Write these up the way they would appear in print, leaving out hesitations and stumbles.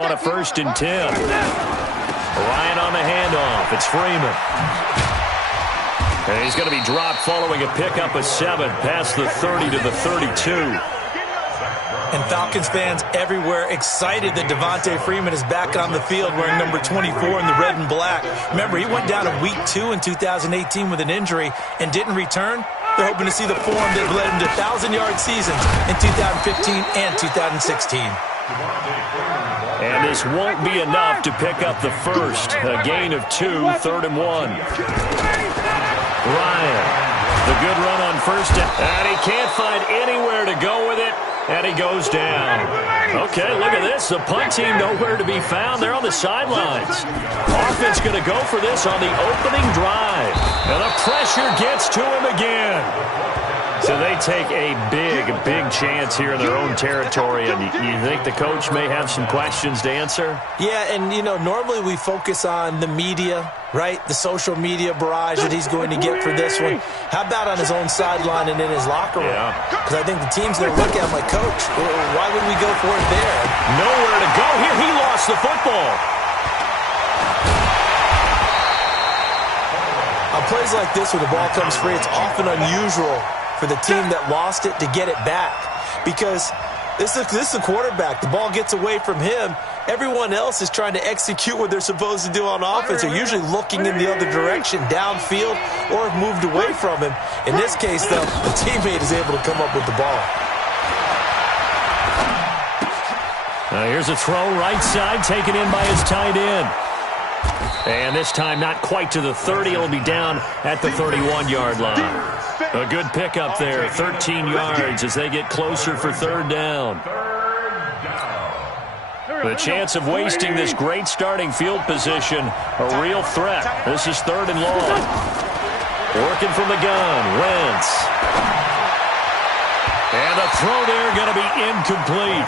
On a 1st and 10. Ryan on the handoff. It's Freeman. And he's going to be dropped following a pickup of 7 past the 30 to the 32. And Falcons fans everywhere excited that Devontae Freeman is back on the field wearing number 24 in the red and black. Remember, he went down in week 2 in 2018 with an injury and didn't return. They're hoping to see the form that led him to 1,000-yard seasons in 2015 and 2016. And this won't be enough to pick up the first. A gain of 2, 3rd and 1. Ryan, the good run on 1st and he can't find anywhere to go with it. And he goes down. Okay, look at this. The punt team nowhere to be found. They're on the sidelines. Offense going to go for this on the opening drive. And the pressure gets to him again. So they take a big chance here in their own territory. And you think the coach may have some questions to answer? Yeah, and, you know, normally we focus on the media, right? The social media barrage that he's going to get for this one. How about on his own sideline and in his locker room? Because I think the team's going to look at him like, Coach, why would we go for it there? Nowhere to go. Here, he lost the football. On plays like this where the ball comes free, it's often unusual for the team that lost it to get it back. Because this is the quarterback. The ball gets away from him. Everyone else is trying to execute what they're supposed to do on offense. They're usually looking in the other direction, downfield, or have moved away from him. In this case, though, the teammate is able to come up with the ball. Here's a throw right side, taken in by his tight end. And this time not quite to the 30. It'll be down at the 31-yard line. A good pickup there, 13 yards as they get closer for 3rd down. The chance of wasting this great starting field position, a real threat. This is 3rd and long. Working from the gun, Wentz. And the throw there going to be incomplete.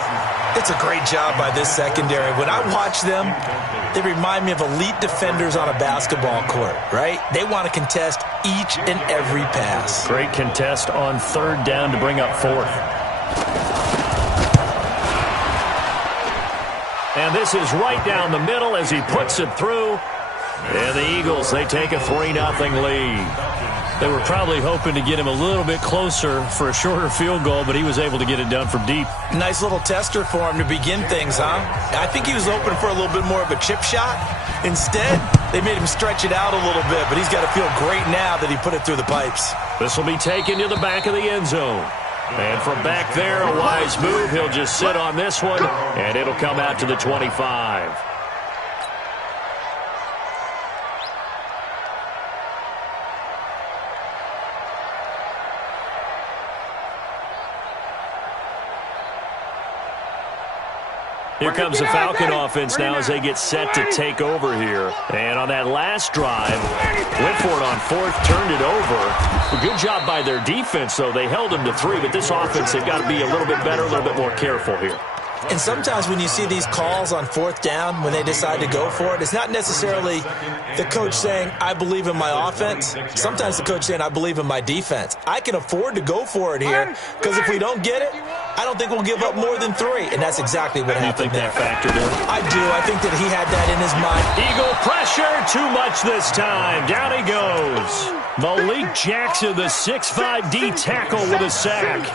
It's a great job by this secondary. When I watch them, they remind me of elite defenders on a basketball court, right? They want to contest each and every pass. Great contest on 3rd down to bring up 4th. And this is right down the middle as he puts it through. And the Eagles, they take a 3-0 lead. They were probably hoping to get him a little bit closer for a shorter field goal, but he was able to get it done from deep. Nice little tester for him to begin things, huh? I think he was open for a little bit more of a chip shot. Instead, they made him stretch it out a little bit, but he's got to feel great now that he put it through the pipes. This will be taken to the back of the end zone. And from back there, a wise move. He'll just sit on this one, and it'll come out to the 25. Here comes the Falcon offense now as they get set to take over here. And on that last drive, went for it on 4th, turned it over. A good job by their defense, though. They held them to 3, but this offense, they've got to be a little bit better, a little bit more careful here. And sometimes when you see these calls on 4th down, when they decide to go for it, it's not necessarily the coach saying, I believe in my offense. Sometimes the coach saying, I believe in my defense. I can afford to go for it here because if we don't get it, I don't think we'll give up more than 3. And that's exactly what happened there. You think that factored in? I do. I think that he had that in his mind. Eagle pressure, too much this time. Down he goes. Malik Jackson, the 6'5" D tackle with a sack.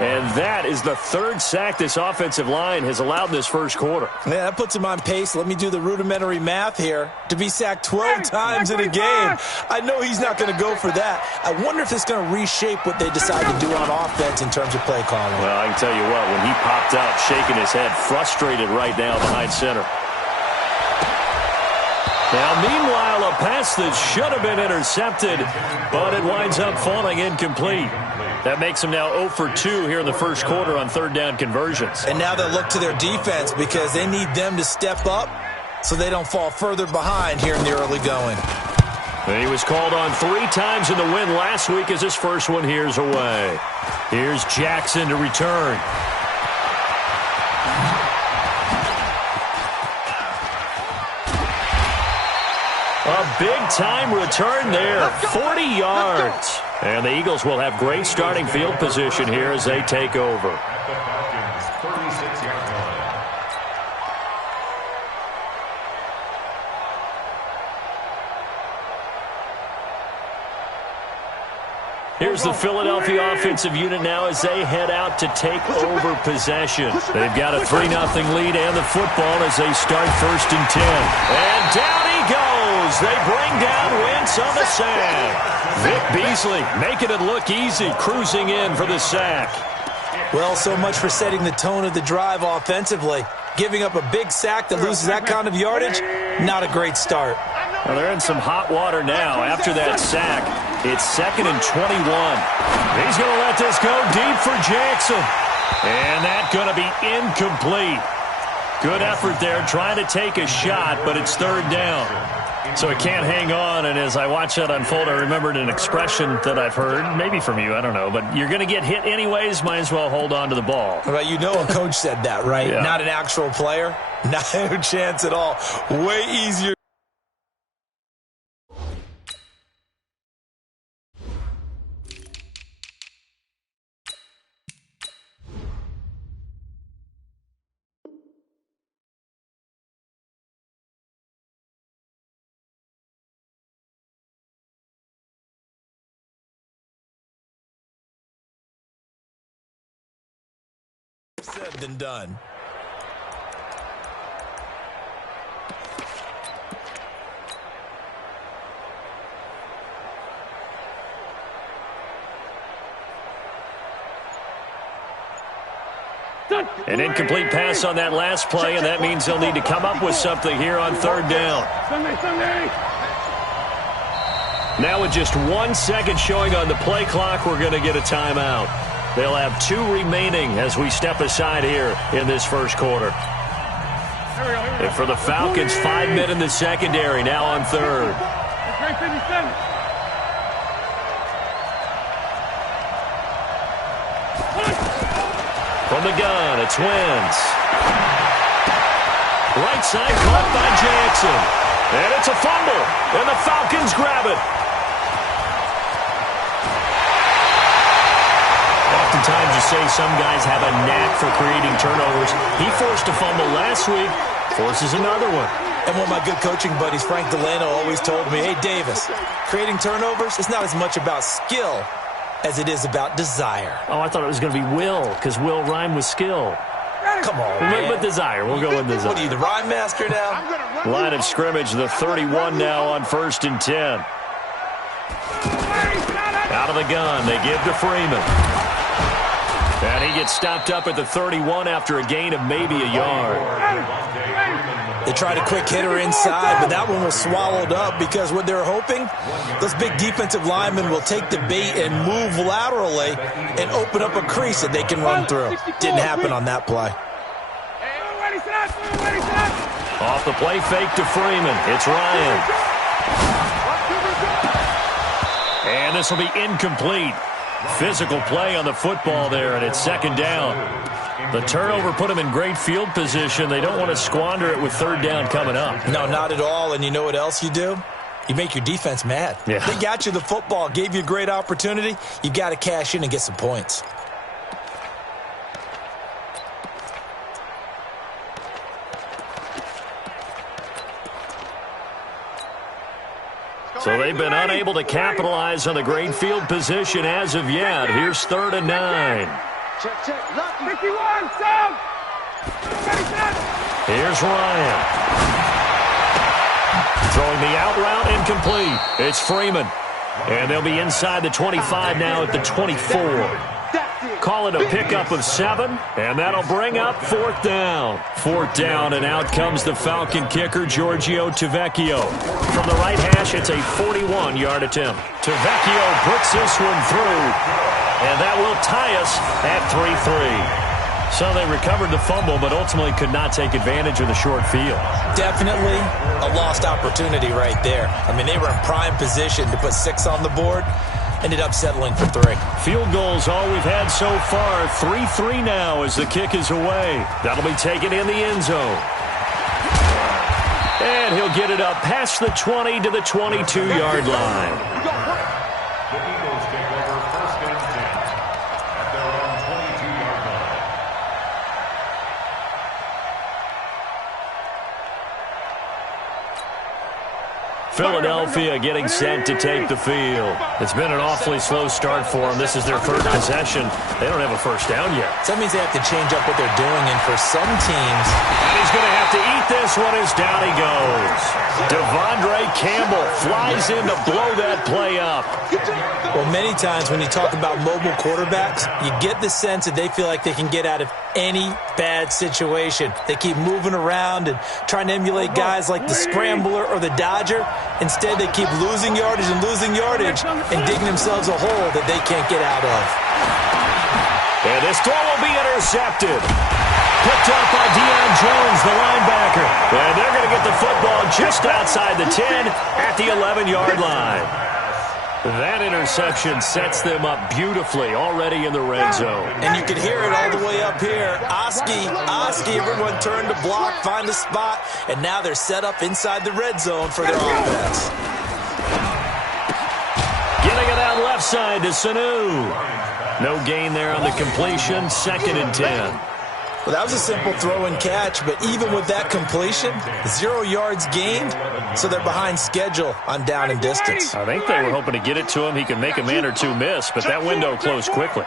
And that is the 3rd sack this offensive line has allowed this first quarter. Yeah, that puts him on pace. Let me do the rudimentary math here. To be sacked 12 times in a game. I know he's not going to go for that. I wonder if it's going to reshape what they decide to do on offense in terms of play calling. Well, I can tell you what, when he popped up, shaking his head, frustrated right now behind center. Now, meanwhile, a pass that should have been intercepted, but it winds up falling incomplete. That makes them now 0 for 2 here in the first quarter on 3rd down conversions. And now they'll look to their defense because they need them to step up so they don't fall further behind here in the early going. And he was called on 3 times in the win last week as his first one here's away. Here's Jackson to return. A big-time return there, 40 yards. And the Eagles will have great starting field position here as they take over. here's the Philadelphia offensive unit now as they head out to take over possession. They've got a 3-0 lead and the football as they start 1st and 10. And down he goes. They bring down Wentz on the sack. Vic Beasley making it look easy, cruising in for the sack. Well, so much for setting the tone of the drive offensively. Giving up a big sack that loses that kind of yardage, not a great start. Well, they're in some hot water now after that sack. It's 2nd and 21. He's going to let this go deep for Jackson. And that's going to be incomplete. Good effort there trying to take a shot, but it's 3rd down. So it can't hang on, and as I watch that unfold, I remembered an expression that I've heard, maybe from you, I don't know, but you're going to get hit anyways, might as well hold on to the ball. Well, you know a coach said that, right? Yeah. Not an actual player. No chance at all. Way easier. Said than done. An incomplete pass on that last play, and that means they'll need to come up with something here on 3rd down. Now with just 1 second showing on the play clock, we're going to get a timeout. They'll have 2 remaining as we step aside here in this 1st quarter. And for the Falcons, 5 men in the secondary now on 3rd. From the gun, it's Wentz. Right side caught by Jackson. And it's a fumble. And the Falcons grab it. Oftentimes you say some guys have a knack for creating turnovers. He forced a fumble last week, forces another one. And one of my good coaching buddies, Frank Delano, always told me, hey, Davis, creating turnovers is not as much about skill as it is about desire. Oh, I thought it was going to be will, because will rhyme with skill. Come on, man. But desire. We'll go with desire. What are you, the rhyme master now? Line of scrimmage, the 31 now on 1st and 10. Out of the gun, they give to Freeman. And he gets stopped up at the 31 after a gain of maybe a yard. They tried a quick hitter inside, but that one was swallowed up because what they're hoping, those big defensive linemen will take the bait and move laterally and open up a crease that they can run through. Didn't happen on that play. Off the play fake to Freeman. It's Ryan. And this will be incomplete. Physical play on the football there, and it's 2nd down. The turnover put them in great field position. They don't want to squander it with 3rd down coming up. No, not at all. And you know what else you do? You make your defense mad. Yeah. They got you the football, gave you a great opportunity. You got to cash in and get some points. So they've been unable to capitalize on the great field position as of yet. Here's 3rd and 9. Check, check. 51, stop! Here's Ryan. Throwing the out route incomplete. It's Freeman. And they'll be inside the 25 now at the 24. Call it a pickup of 7, and that'll bring up 4th down. 4th down, and out comes the Falcon kicker, Giorgio Tavecchio. From the right hash, it's a 41-yard attempt. Tavecchio puts this one through, and that will tie us at 3-3. So they recovered the fumble, but ultimately could not take advantage of the short field. Definitely a lost opportunity right there. I mean, they were in prime position to put 6 on the board. Ended up settling for 3. Field goals all we've had so far. 3-3 now as the kick is away. That'll be taken in the end zone. And he'll get it up past the 20 to the 22-yard line. Philadelphia getting set to take the field. It's been an awfully slow start for them. This is their third possession. They don't have a first down yet. So that means they have to change up what they're doing, and for some teams... And he's going to have to eat this one as down he goes. Devondre Campbell flies in to blow that play up. Well, many times when you talk about mobile quarterbacks, you get the sense that they feel like they can get out of any bad situation. They keep moving around and trying to emulate guys like the Scrambler or the Dodger. Instead, they keep losing yardage and digging themselves a hole that they can't get out of. And this throw will be intercepted. Picked up by Deion Jones, the linebacker. And they're going to get the football just outside the 10 at the 11-yard line. That interception sets them up beautifully already in the red zone. And you can hear it all the way up here. Oski, everyone turned to block, find a spot, and now they're set up inside the red zone for their offense. Getting it out left side to Sanu. No gain there on the completion, 2nd and 10. Well, that was a simple throw and catch, but even with that completion, 0 yards gained, so they're behind schedule on down and distance. I think they were hoping to get it to him. He could make a man or two miss, but that window closed quickly.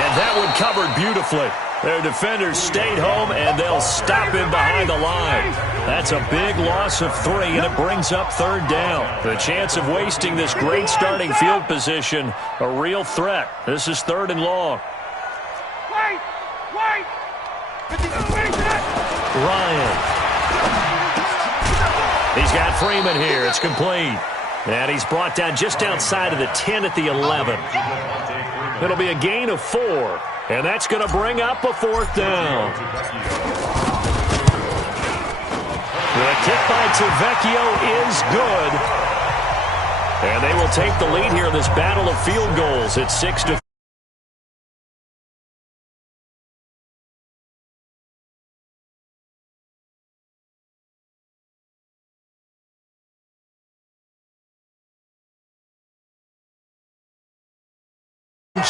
And that one covered beautifully. Their defenders stayed home, and they'll stop him behind the line. That's a big loss of 3, and it brings up 3rd down. The chance of wasting this great starting field position, a real threat. This is 3rd and long. Ryan. He's got Freeman here. It's complete. And he's brought down just outside of the 10 at the 11. It'll be a gain of 4. And that's going to bring up a 4th down. The kick by Tavecchio is good. And they will take the lead here in this battle of field goals at 6-4.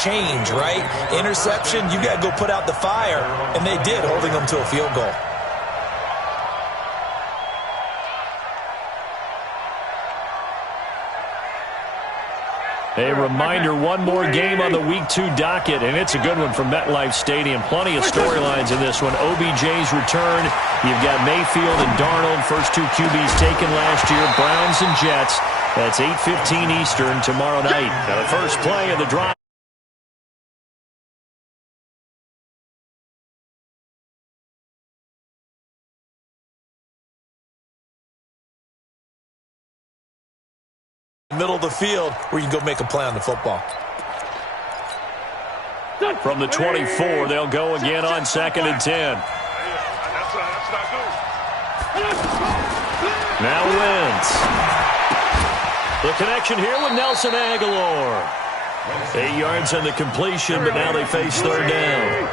Change, right? Interception, you got to go put out the fire, and they did, holding them to a field goal. A reminder, one more game on the Week 2 docket, and it's a good one from MetLife Stadium. Plenty of storylines in this one. OBJ's return. You've got Mayfield and Darnold, first 2 QBs taken last year. Browns and Jets. That's 8:15 Eastern tomorrow night. Now the first play of the drive. Middle of the field where you can go make a play on the football. From the 24, they'll go again on 2nd and 10. Now Wentz. The connection here with Nelson Aguilar. 8 yards on the completion, but now they face 3rd down.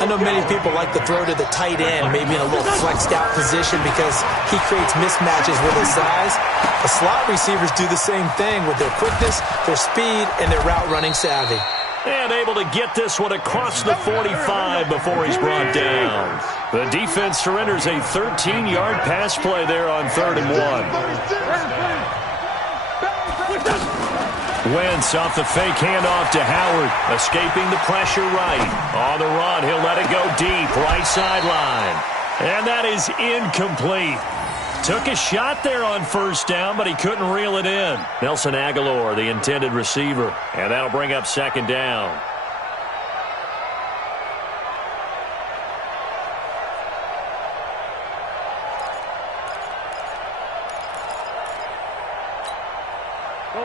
I know many people like to throw to the tight end, maybe in a little flexed out position because he creates mismatches with his size. The slot receivers do the same thing with their quickness, their speed, and their route running savvy. And able to get this one across the 45 before he's brought down. The defense surrenders a 13-yard pass play there on 3rd and 1. Wentz off the fake handoff to Howard, escaping the pressure right. On the run, he'll let it go deep, right sideline. And that is incomplete. Took a shot there on 1st down, but he couldn't reel it in. Nelson Aguilar, the intended receiver, and that'll bring up 2nd down.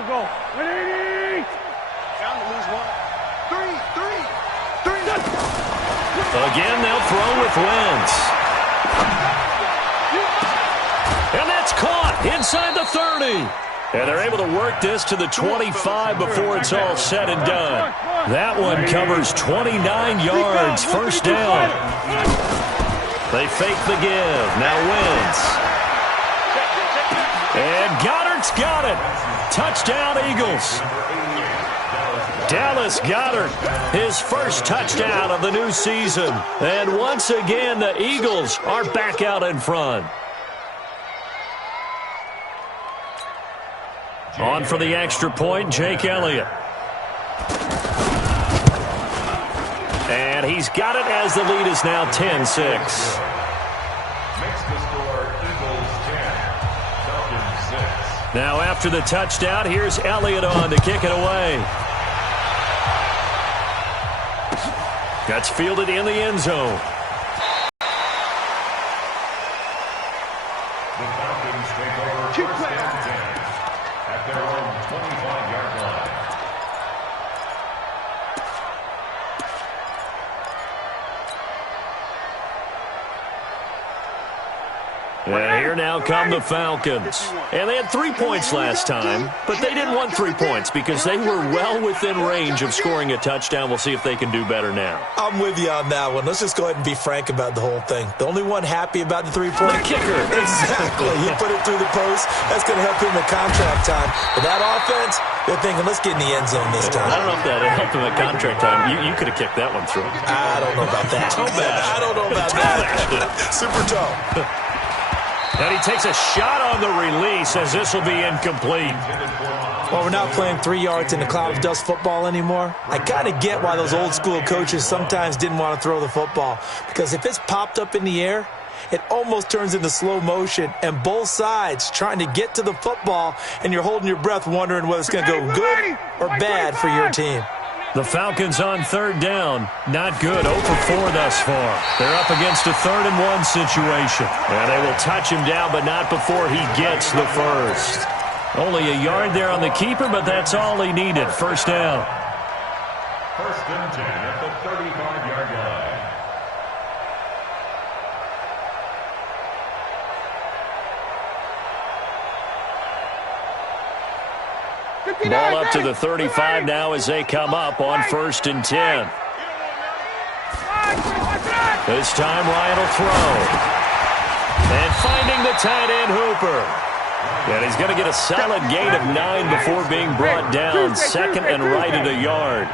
Go. Ready? Down to lose 1. 3. Again, they'll throw with Wentz. And that's caught inside the 30. And they're able to work this to the 25 before it's all said and done. That one covers 29 yards, 1st down. They fake the give. Now Wentz. And Goddard Goedert's got it. Touchdown, Eagles. Dallas Goedert, his first touchdown of the new season. And once again, the Eagles are back out in front. On for the extra point, Jake Elliott. And he's got it as the lead is now 10-6. Makes the score Eagles 10, Falcons 6. Now after the touchdown, here's Elliott on to kick it away. That's fielded in the end zone. The Falcons take over first and 10 at their own 25-yard line. And here now come the Falcons. And they had 3 points last time, but they didn't want 3 points because they were well within range of scoring a touchdown. We'll see if they can do better now. I'm with you on that one. Let's just go ahead and be frank about the whole thing. The only one happy about the 3-point? The kicker. Exactly. He put it through the post. That's going to help him at contract time. But that offense, they're thinking, let's get in the end zone this time. I don't know if that helped him at contract time. You could have kicked that one through. I don't know about that. Toe bash. I don't know about that. Super toe. And he takes a shot on the release as this will be incomplete. Well, we're not playing 3 yards in the cloud of dust football anymore. I kind of get why those old school coaches sometimes didn't want to throw the football. Because if it's popped up in the air, it almost turns into slow motion. And both sides trying to get to the football, and you're holding your breath wondering whether it's going to go good or bad for your team. The Falcons on third down. Not good. 0 for 4 thus far. They're up against a 3rd-and-1 situation. And they will touch him down, but not before he gets the first. Only a yard there on the keeper, but that's all he needed. First down. First and 10 at the 35-yard line. Ball up to the 35 now as they come up on 1st and 10. This time Ryan will throw. And finding the tight end Hooper. And he's going to get a solid gain of 9 before being brought down. 2nd and right at a yard.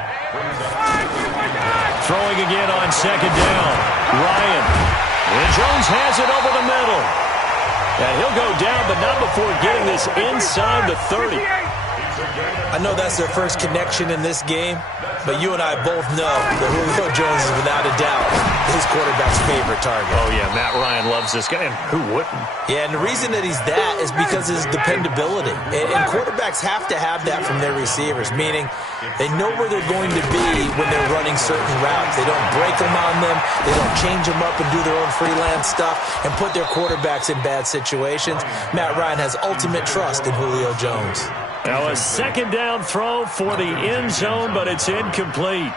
Throwing again on 2nd down. Ryan. And Jones has it over the middle. And he'll go down, but not before getting this inside the 30. I know that's their first connection in this game, but you and I both know that Julio Jones is without a doubt his quarterback's favorite target. Oh, yeah, Matt Ryan loves this guy, and who wouldn't? Yeah, and the reason that he's that is because of his dependability. And quarterbacks have to have that from their receivers, meaning they know where they're going to be when they're running certain routes. They don't break them on them. They don't change them up and do their own freelance stuff and put their quarterbacks in bad situations. Matt Ryan has ultimate trust in Julio Jones. Now a 2nd down throw for the end zone, but it's incomplete.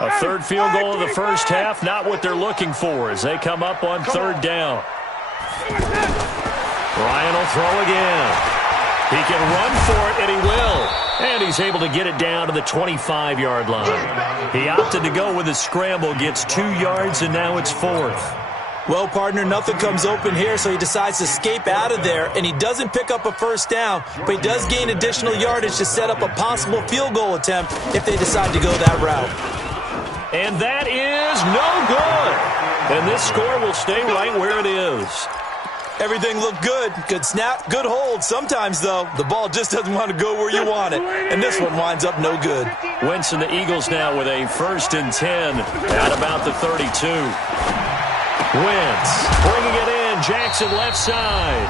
A 3rd field goal of the first half, not what they're looking for as they come up on 3rd down. Ryan will throw again. He can run for it, and he will. And he's able to get it down to the 25-yard line. He opted to go with a scramble, gets 2 yards, and now it's 4th. Well, partner, nothing comes open here, so he decides to escape out of there, and he doesn't pick up a first down, but he does gain additional yardage to set up a possible field goal attempt if they decide to go that route. And that is no good. And this score will stay right where it is. Everything looked good. Good snap, good hold. Sometimes, though, the ball just doesn't want to go where you want it, and this one winds up no good. Wentz and the Eagles now with a 1st and 10 at about the 32. Wentz bringing it in. Jackson left side.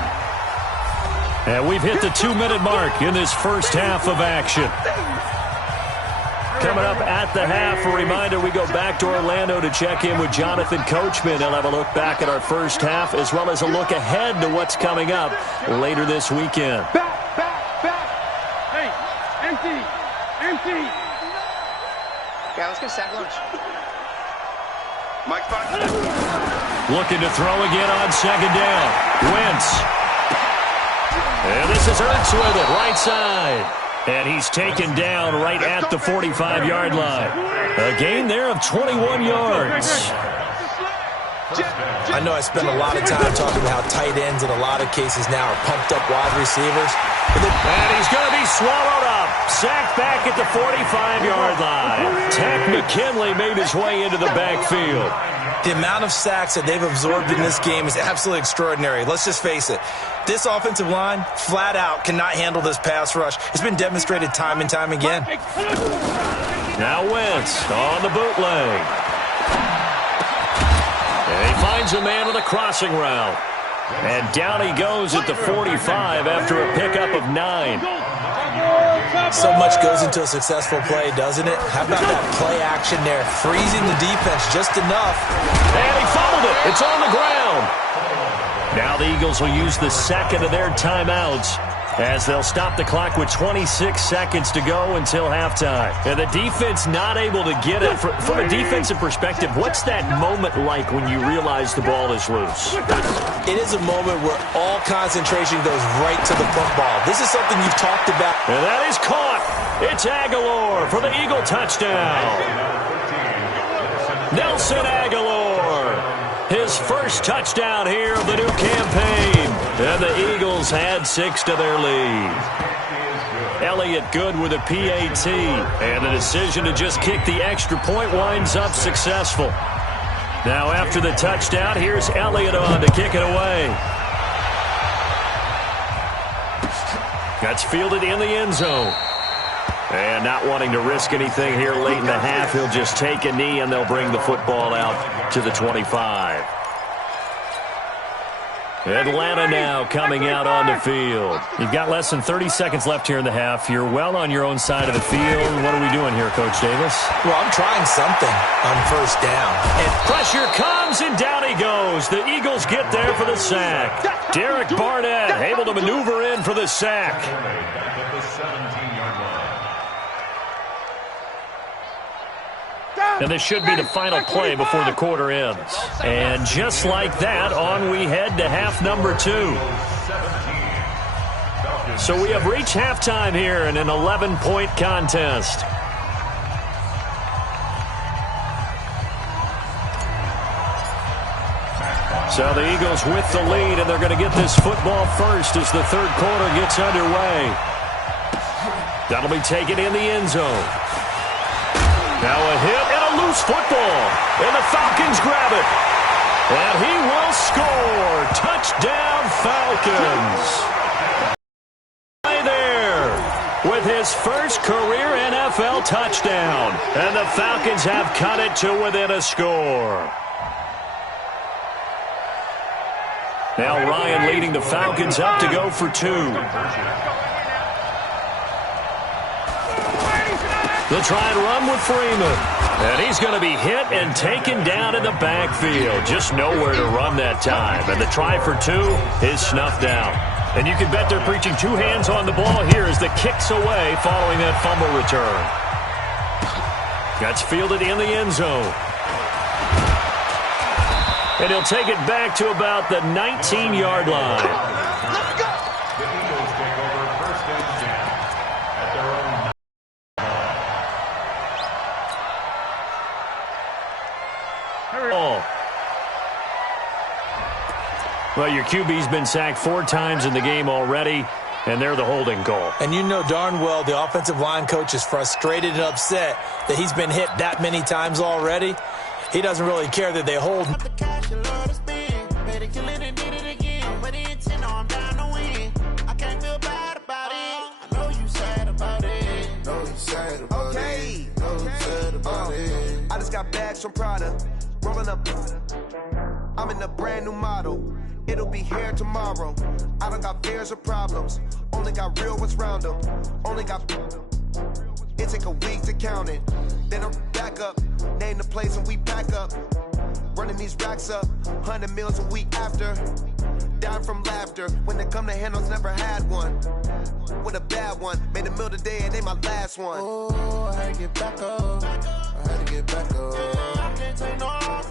And we've hit the 2-minute mark in this first half of action. Coming up at the half, a reminder, we go back to Orlando to check in with Jonathan Coachman. He'll have a look back at our first half as well as a look ahead to what's coming up later this weekend. Back. Hey, empty. Yeah, let's get sack lunch. Mike's back. Looking to throw again on 2nd down. Wentz. And this is Ertz with it, right side. And he's taken down right at the 45-yard line. A gain there of 21 yards. I know I spend a lot of time talking about how tight ends in a lot of cases now are pumped up wide receivers. And he's going to be swallowed up. Sacked back at the 45-yard line. Tech McKinley made his way into the backfield. The amount of sacks that they've absorbed in this game is absolutely extraordinary. Let's just face it. This offensive line, flat out, cannot handle this pass rush. It's been demonstrated time and time again. Now Wentz on the bootleg. And he finds a man with a crossing route. And down he goes at the 45 after a pickup of 9. So much goes into a successful play, doesn't it? How about that play action there? Freezing the defense just enough. And he fumbled it. It's on the ground. Now the Eagles will use the second of their timeouts as they'll stop the clock with 26 seconds to go until halftime. And the defense not able to get it. From a defensive perspective, what's that moment like when you realize the ball is loose? It is a moment where all concentration goes right to the football. This is something you've talked about. And that is caught. It's Aguilar for the Eagle touchdown. Nelson Aguilar, his first touchdown here of the new campaign. And the Eagles add 6 to their lead. Elliott good with a PAT. And the decision to just kick the extra point winds up successful. Now after the touchdown, here's Elliott on to kick it away. That's fielded in the end zone. And not wanting to risk anything here late in the half, he'll just take a knee and they'll bring the football out to the 25. Atlanta now coming out on the field. You've got less than 30 seconds left here in the half. You're well on your own side of the field. What are we doing here, Coach Davis? Well, I'm trying something on first down. And pressure comes, and down he goes. The Eagles get there for the sack. Derek Barnett able to maneuver in for the sack. And this should be the final play before the quarter ends. And just like that, on we head to half number 2. So we have reached halftime here in an 11-point contest. So the Eagles with the lead, and they're going to get this football first as the third quarter gets underway. That'll be taken in the end zone. Now a hit and a loose football. And the Falcons grab it. And he will score. Touchdown, Falcons. Right there with his first career NFL touchdown. And the Falcons have cut it to within a score. Now Ryan leading the Falcons up to go for 2. They'll try and run with Freeman. And he's going to be hit and taken down in the backfield. Just nowhere to run that time. And the try for 2 is snuffed out. And you can bet they're preaching 2 hands on the ball here as the kick's away following that fumble return. That's fielded in the end zone. And he'll take it back to about the 19-yard line. Well, your QB's been sacked 4 times in the game already, and they're the holding call. And you know darn well the offensive line coach is frustrated and upset that he's been hit that many times already. He doesn't really care that they hold. I just got bags from Prada, rolling up. I'm in a brand new model. It'll be here tomorrow. I don't got fears or problems. Only got real ones round them. Only got. It take a week to count it. Then I'm back up. Name the place and we pack up. Running these racks up. 100 meals a week after. Dying from laughter. When they come to handles, never had one. With a bad one. Made a meal today and they my last one. Oh, I had to get back up. I had to get back up. I can't take no.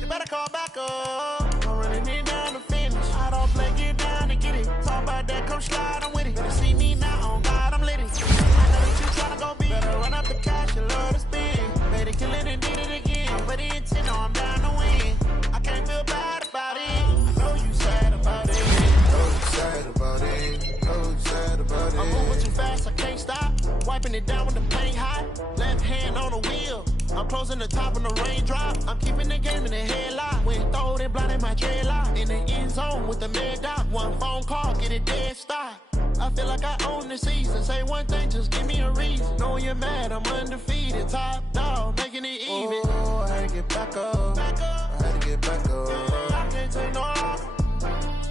You better call back up. Don't really need down to finish. I don't play, get down to get it. Talk about that, come slide, I'm with it. Better see me now, on God, I'm lit it. I know that you tryna go big. Better run up the cash, you love to spend. Made it, kill it, and did it again. But the intent, no, I'm down to win. I wiping it down when the paint hot. Left hand on the wheel. I'm closing the top on the raindrop. I'm keeping the game in the headlock. When throwed and blinded my dreadlock. In the end zone with the mad dot. One phone call, get it dead stop. I feel like I own the season. Say one thing, just give me a reason. Knowing you're mad, I'm undefeated. Top dog, making it even. Oh, I had to get back up. Back up. I had to get back up. Yeah, I can't take no loss.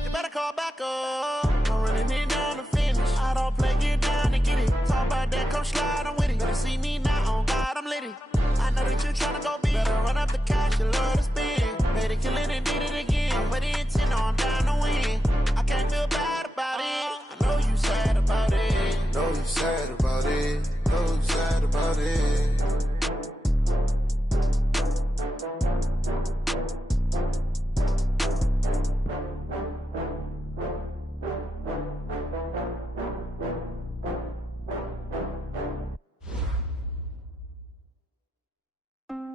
You better call back up. I'm running it down to finish. I don't play, get down and get it. Talk about that, come slide, I'm with it. Better see me now, on God, I'm lit it. I know that you're tryna go big. Better run up the cash, you love to spend. Made it, kill it, and did it again. But the intent, I'm down to win. I can't feel bad about it. I know you sad about it. Know you sad about it. Know you sad about it.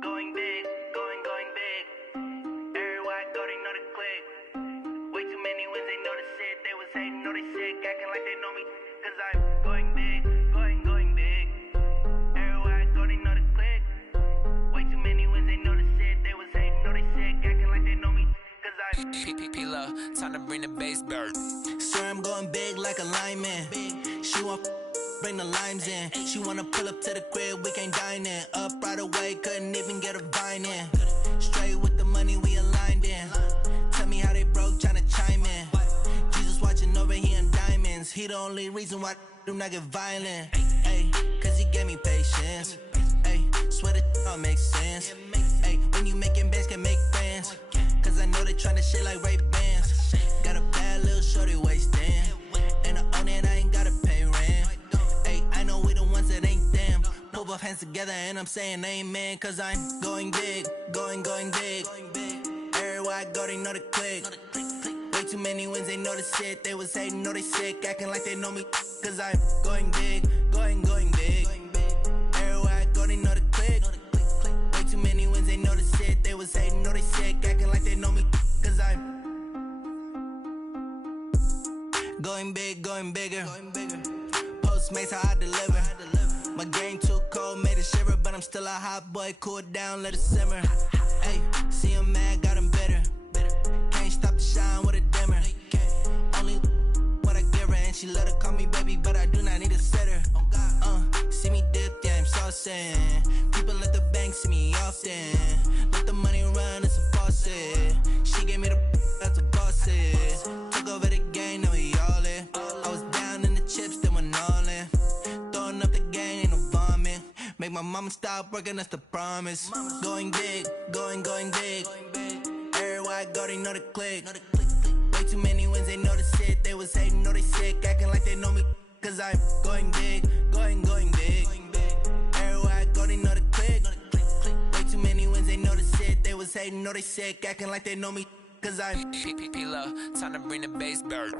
Going big, going big. Everywhere I go, they know the click. Way too many wins, they know the shit. They was hating, know they sick, acting like they know me. Cause I'm going big, going big. Everywhere I go, they know the click. Way too many wins, they know the shit. They was hating, know they sick, acting like they know me. Cause I'm P-P-P-Lo, time to bring the bass bird. Swear I'm going big like a lineman. She want bring the limes in. She wanna pull up to the crib, we can't dine in. Up right away, couldn't even get a vine in. Straight with the money we aligned in. Tell me how they broke, tryna chime in. Jesus watching over here in diamonds. He the only reason why I do not get violent. Ay, cause he gave me patience. Ay, swear that all makes sense. Ay, when you making bands, can make friends. Cause I know they tryna shit like Ray-Bans. Got a bad little shorty wasting. And I own it, I ain't gotta pay rent. Ay, I know we the ones that ain't them. Pull both hands together and I'm saying amen. Cause I'm going big, going big. Everywhere I go, they know the click. Way too many wins, they know the shit. They was hating, know they sick, acting like they know me. Cause I'm going big, going big. Everywhere I go, they know the click. Way too many wins, they know the shit. They was hating, know they sick, acting like they know me. Cause I'm going big, going bigger. Postmates, how I deliver. My game too cold, made it shiver. But I'm still a hot boy, cool it down, let it simmer. Hey, see him mad, got him bitter. Can't stop the shine with a dimmer. Only what I give her, and she let her call me baby, but I do not need a sitter. See me dip, yeah, I'm saucing. People at the bank see me often. Let the money run, it's a faucet. She gave me the that's a bossy. Took over the game, now we all in. I was down in the chips, then went all in. Throwing up the gang, ain't no vomit. Make my mama stop working, that's the promise. Going big, going big. Everywhere I go, they know the click. Way too many wins, they know the shit. They was hating, know they sick, acting like they know me. Cause I'm going big, going big. Everywhere I go, they know the click. Way too many wins, they know the shit. They was hating, know they sick, acting like they know me. Cause I'm P-P-P-Lo, time to bring the bass bird.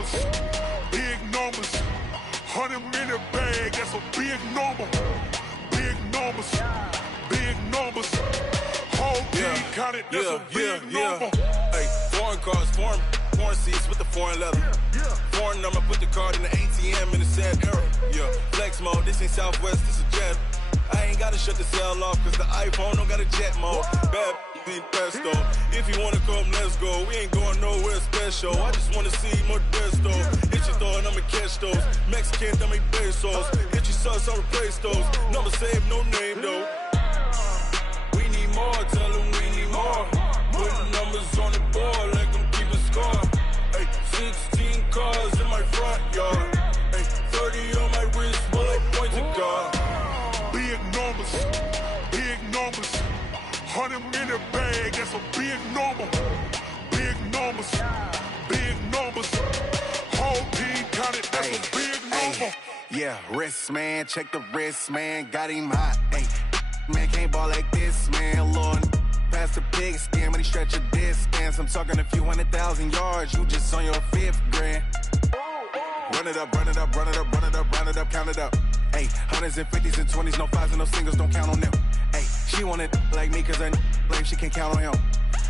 numbers, big numbers. 100-minute bag, that's a big number. Big numbers, big numbers. Whole team counted, that's a big number. Hey, foreign cars, foreign seats with the foreign leather. Foreign number, put the card in the ATM in the sad era. Yeah, flex mode, this ain't Southwest, this is jet. I ain't gotta shut the cell off, cause the iPhone don't got a jet mode. Bad be pesto. If you wanna come, let's go. We ain't going nowhere special. I just wanna see more desto. Hit your thought, I'ma catch those. Mexican, that make pesos. Hit your sus, I'll replace those. Number saved, no name though. We need more, tell them we need more. Putting numbers on the board, like them keep a score. Hey, 16 cars in my front yard. Hey, 30 on my wrist, bullet point to God. Big numbers, big numbers. 100-minute bag, that's a big number. Big numbers, big numbers. Whole team counted, that's a big number. Yeah, wrist man, check the wrist man, got him hot. Ay, man can't ball like this, man. Lord, past the pig skin when he stretch a distance. I'm talking a few 100,000 yards, you just on your 5th grand. Run it up, run it up, run it up, run it up, run it up, count it up. Ay, 100s and 50s and 20s, no 5s and no singles, don't count on them. Ay, she want it like me, cause her lame, she can't count on him.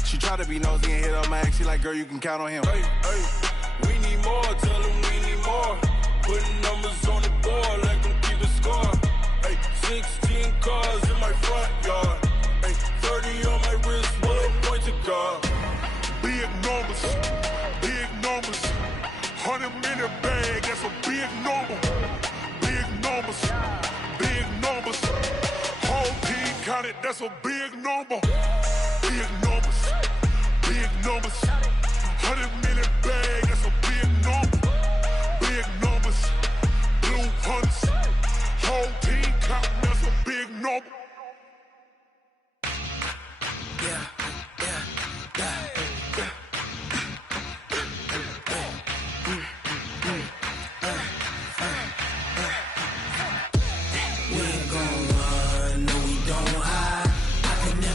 She try to be nosy and hit up my ex, she like, girl, you can count on him. Hey, hey, we need more, tell them we need more. Putting numbers on the board, like them keep a score. Hey, 16 cars in my front yard. Hey, 30 on my wrist, bullet point to God. Big numbers, big numbers. 100-minute bag, that's a big number. Big numbers, big numbers. Whole team counted, that's a big number. Big numbers, big numbers. 100-minute bag, that's a big number. Big numbers, blue hunters. Whole team counting, that's a big number. Yeah.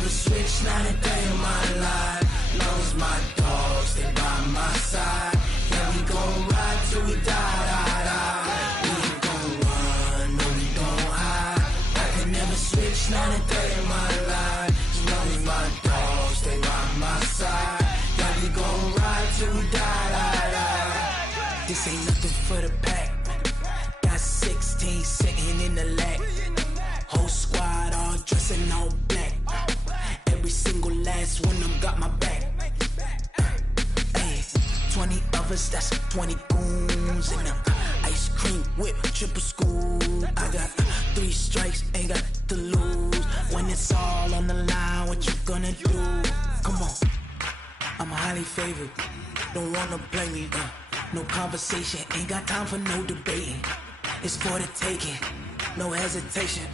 Switch, not a day in my life. Lost my dogs, they by my side. Yeah, we gon' ride till we die. We ain't gon' run, no, we gon' hide. I can never switch, not a day in my life. As long as my dogs, they by my side. Yeah, we gon' ride till we die. This ain't nothing for the pack. Got 16 sitting in the lag. Whole squad all dressing all black. Every single last one of them got my back. Ay, 20 of us, that's 20 goons in them. Ice cream whip, triple school. I got 3 strikes, ain't got to lose. When it's all on the line, what you gonna do? Come on, I'm highly favored. Don't wanna play me, no conversation, ain't got time for no debating. It's for the taking, no hesitation.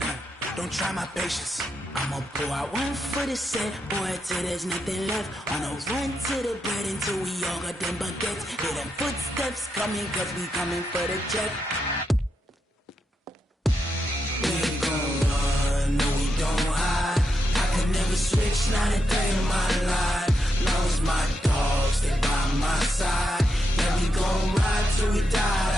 Don't try my patience. I'ma pour out one for the set, boy, till there's nothing left. On a run to the bread until we all got them baguettes. Hear them footsteps coming, cause we coming for the check. We ain't gon' run, no, we don't hide. I can never switch, not a day in my life. Lost my dogs, they by my side. Yeah, we gon' ride till we die.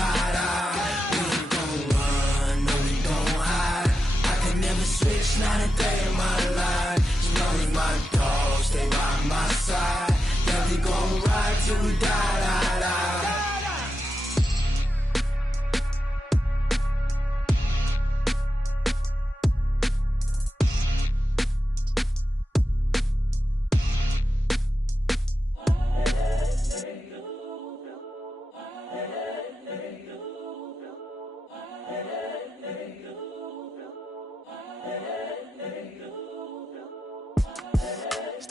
We ain't gon' run, no, we don't hide. I can never switch, not a day in my life. As long as my dogs, they by my side. Yeah, we gon' ride till we die.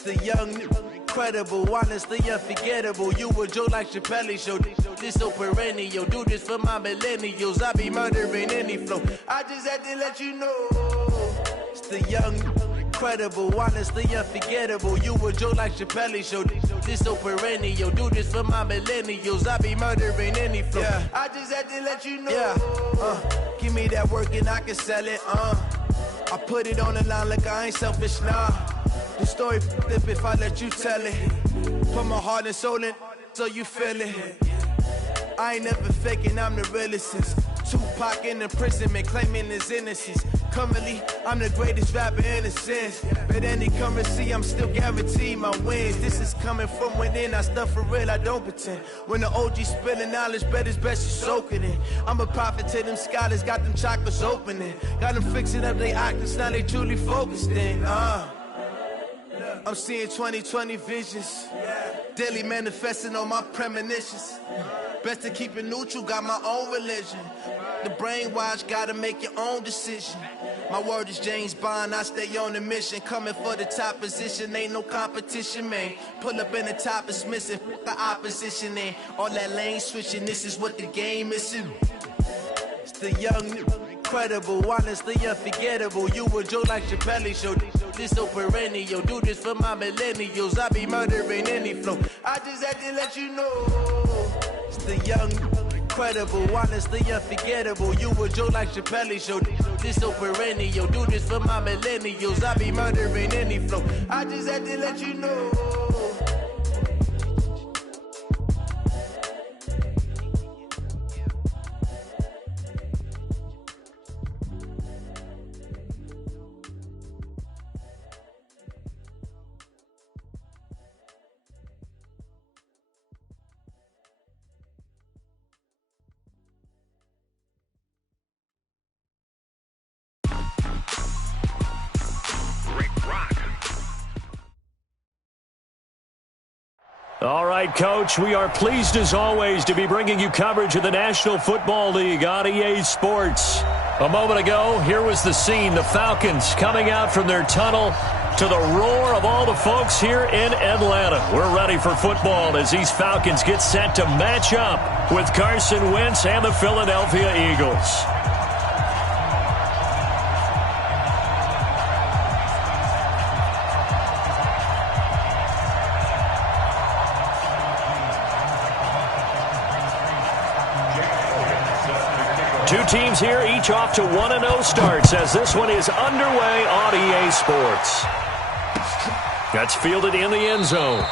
The young, incredible, honestly unforgettable. You a Joe like Chappelle show. This so perennial. Do this for my millennials. I be murdering any flow. I just had to let you know. It's the young, incredible, honestly unforgettable. You a Joe like Chappelle show. This so perennial. Do this for my millennials. I be murdering any flow. Yeah. I just had to let you know. Yeah. Give me that work and I can sell it. I put it on the line like I ain't selfish, nah. The story flip if I let you tell it. Put my heart and soul in so you feel it. I ain't never faking, I'm the realest since Tupac in imprisonment, claiming his innocence. Currently, I'm the greatest rapper in a sense. But any currency, I'm still guaranteed my wins. This is coming from within, I stuff for real, I don't pretend. When the OG spilling knowledge, bet it's best you soak it in. I'm a prophet to them scholars, got them chakras opening. Got them fixing up they octaves, now they truly focused in. I'm seeing 2020 visions. Daily manifesting on my premonitions. Best to keep it neutral, got my own religion. The brainwash, gotta make your own decision. My word is James Bond, I stay on the mission. Coming for the top position, ain't no competition, man. Pull up in the top, it's missing, the opposition in. All that lane switching, this is what the game is. It's the young, incredible, honestly unforgettable. You a joke like Chappelle show. This so perennial, do this for my millennials. I be murdering any flow. I just had to let you know. It's the young, incredible, honestly unforgettable. You a joke like Chappelle show. This so perennial, do this for my millennials. I be murdering any flow. I just had to let you know. All right, Coach, we are pleased as always to be bringing you coverage of the National Football League on EA Sports. A moment ago, here was the scene, the Falcons coming out from their tunnel to the roar of all the folks here in Atlanta. We're ready for football as these Falcons get set to match up with Carson Wentz and the Philadelphia Eagles. Two teams here, each off to 1-0 starts as this one is underway on EA Sports. That's fielded in the end zone.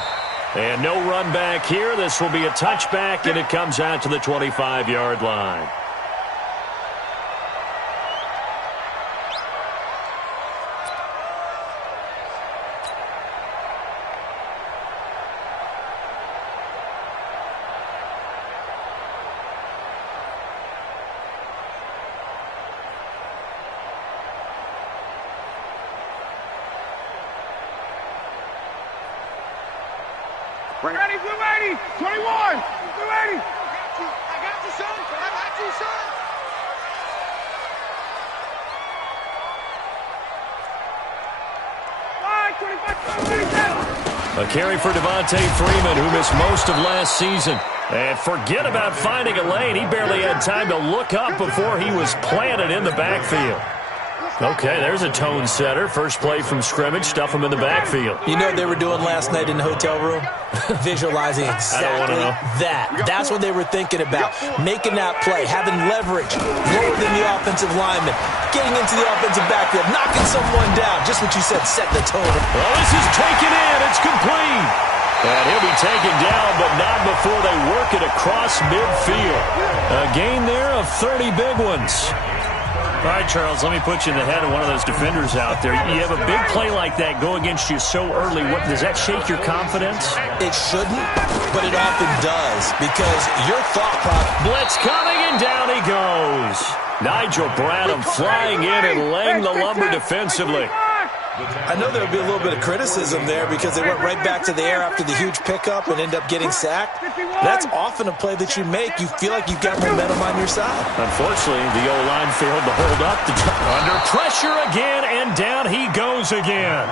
And no run back here. This will be a touchback, and it comes out to the 25-yard line. Ready, blue 80, 21, blue 80. I got you, son. I got you, son. A carry for Devontae Freeman, who missed most of last season. And forget about finding a lane. He barely had time to look up before he was planted in the backfield. Okay, there's a tone setter. First play from scrimmage, stuff him in the backfield. You know what they were doing last night in the hotel room? Visualizing exactly that. That's what they were thinking about. Making that play, having leverage, lower than the offensive lineman, getting into the offensive backfield, knocking someone down. Just what you said, set the tone. Well, this is taken in. It's complete. And he'll be taken down, but not before they work it across midfield. A gain there of 30 big ones. All right, Charles, let me put you in the head of one of those defenders out there. You have a big play like that go against you so early. What, does that shake your confidence? It shouldn't, but it often does because your thought process. Blitz coming, and down he goes. Nigel Bradham flying in and laying the lumber defensively. I know there would be a little bit of criticism there because they went right back to the air after the huge pickup and end up getting sacked. That's often a play that you make. You feel like you've got momentum on your side. Unfortunately, the O-line failed to hold up. Under pressure again, and down he goes again.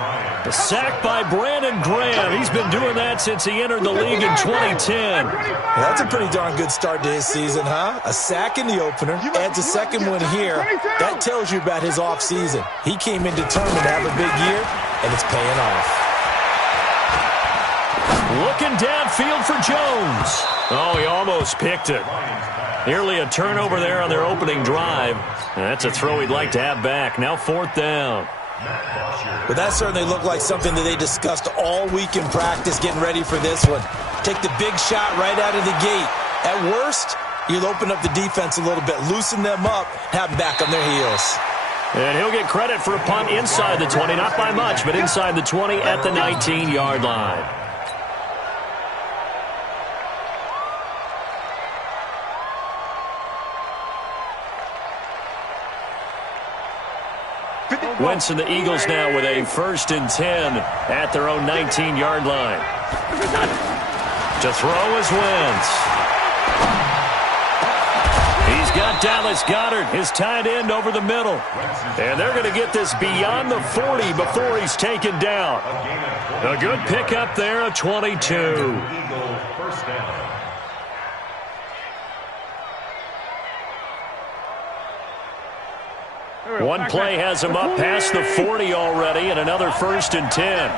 The sack by Brandon Graham. He's been doing that since he entered the league in 2010. That's a pretty darn good start to his season, huh? A sack in the opener, adds a second one here. That tells you about his offseason. He came in determined to have a big year, and it's paying off. Looking downfield for Jones. Oh, he almost picked it. Nearly a turnover there on their opening drive. And that's a throw he'd like to have back. Now 4th down. But that certainly looked like something that they discussed all week in practice getting ready for this one. Take the big shot right out of the gate. At worst, you'll open up the defense a little bit, loosen them up, have them back on their heels. And he'll get credit for a punt inside the 20, not by much, but inside the 20 at the 19-yard line. Wentz and the Eagles now with a 1st and 10 at their own 19-yard line. To throw is Wentz. He's got Dallas Goedert, his tight end, over the middle. And they're going to get this beyond the 40 before he's taken down. A good pickup there, a 22. First down. One play has him up past the 40 already, and another 1st and 10.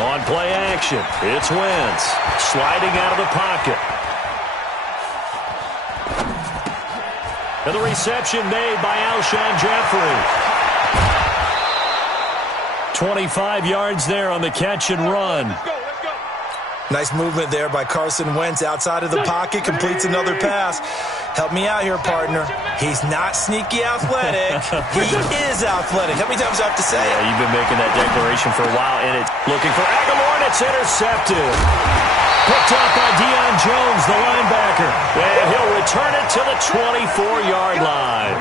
On play action, it's Wentz sliding out of the pocket. And the reception made by Alshon Jeffrey. 25 yards there on the catch and run. Nice movement there by Carson Wentz outside of the pocket, completes another pass. Help me out here, partner. He's not sneaky athletic. He is athletic. How many times do I have to say it? Yeah, you've been making that declaration for a while, and it's looking for Aguilar, and it's intercepted. Picked up by Deion Jones, the linebacker. And he'll return it to the 24-yard line.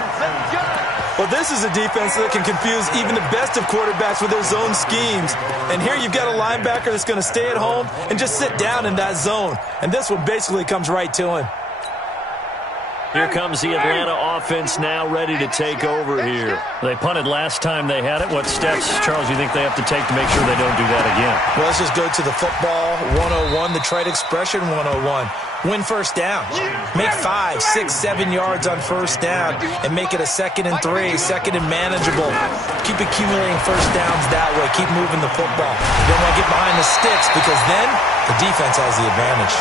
Well, this is a defense that can confuse even the best of quarterbacks with their zone schemes. And here you've got a linebacker that's going to stay at home and just sit down in that zone. And this one basically comes right to him. Here comes the Atlanta offense now ready to take over here. They punted last time they had it. What steps, Charles, do you think they have to take to make sure they don't do that again? Well, let's just go to the football 101, the trade expression 101. Win first down. Make 5, 6, 7 yards on first down and make it a 2nd and 3, 2nd and manageable. Keep accumulating first downs that way. Keep moving the football. You don't want to get behind the sticks because then the defense has the advantage.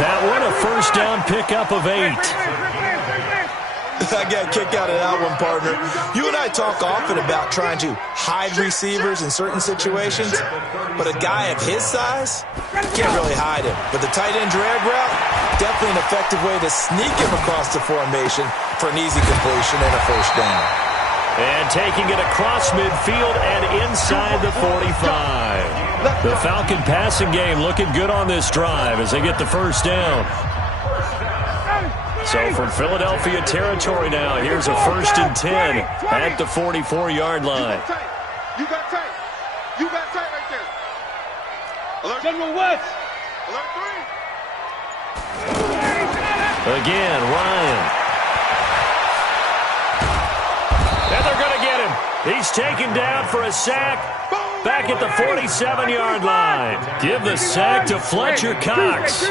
That one, a first down pickup of 8. I got a kick out of that one, partner. You and I talk often about trying to hide receivers in certain situations, but a guy of his size, can't really hide him. But the tight end drag route, definitely an effective way to sneak him across the formation for an easy completion and a first down. And taking it across midfield and inside the 45. The Falcon passing game looking good on this drive as they get the first down. So from Philadelphia territory now, here's a 1st and 10 at the 44-yard line. You got tight. You got tight right there. Alert General West. Alert 3. Again, Ryan. And they're going to get him. He's taken down for a sack. Back at the 47-yard line. Give the sack to Fletcher Cox.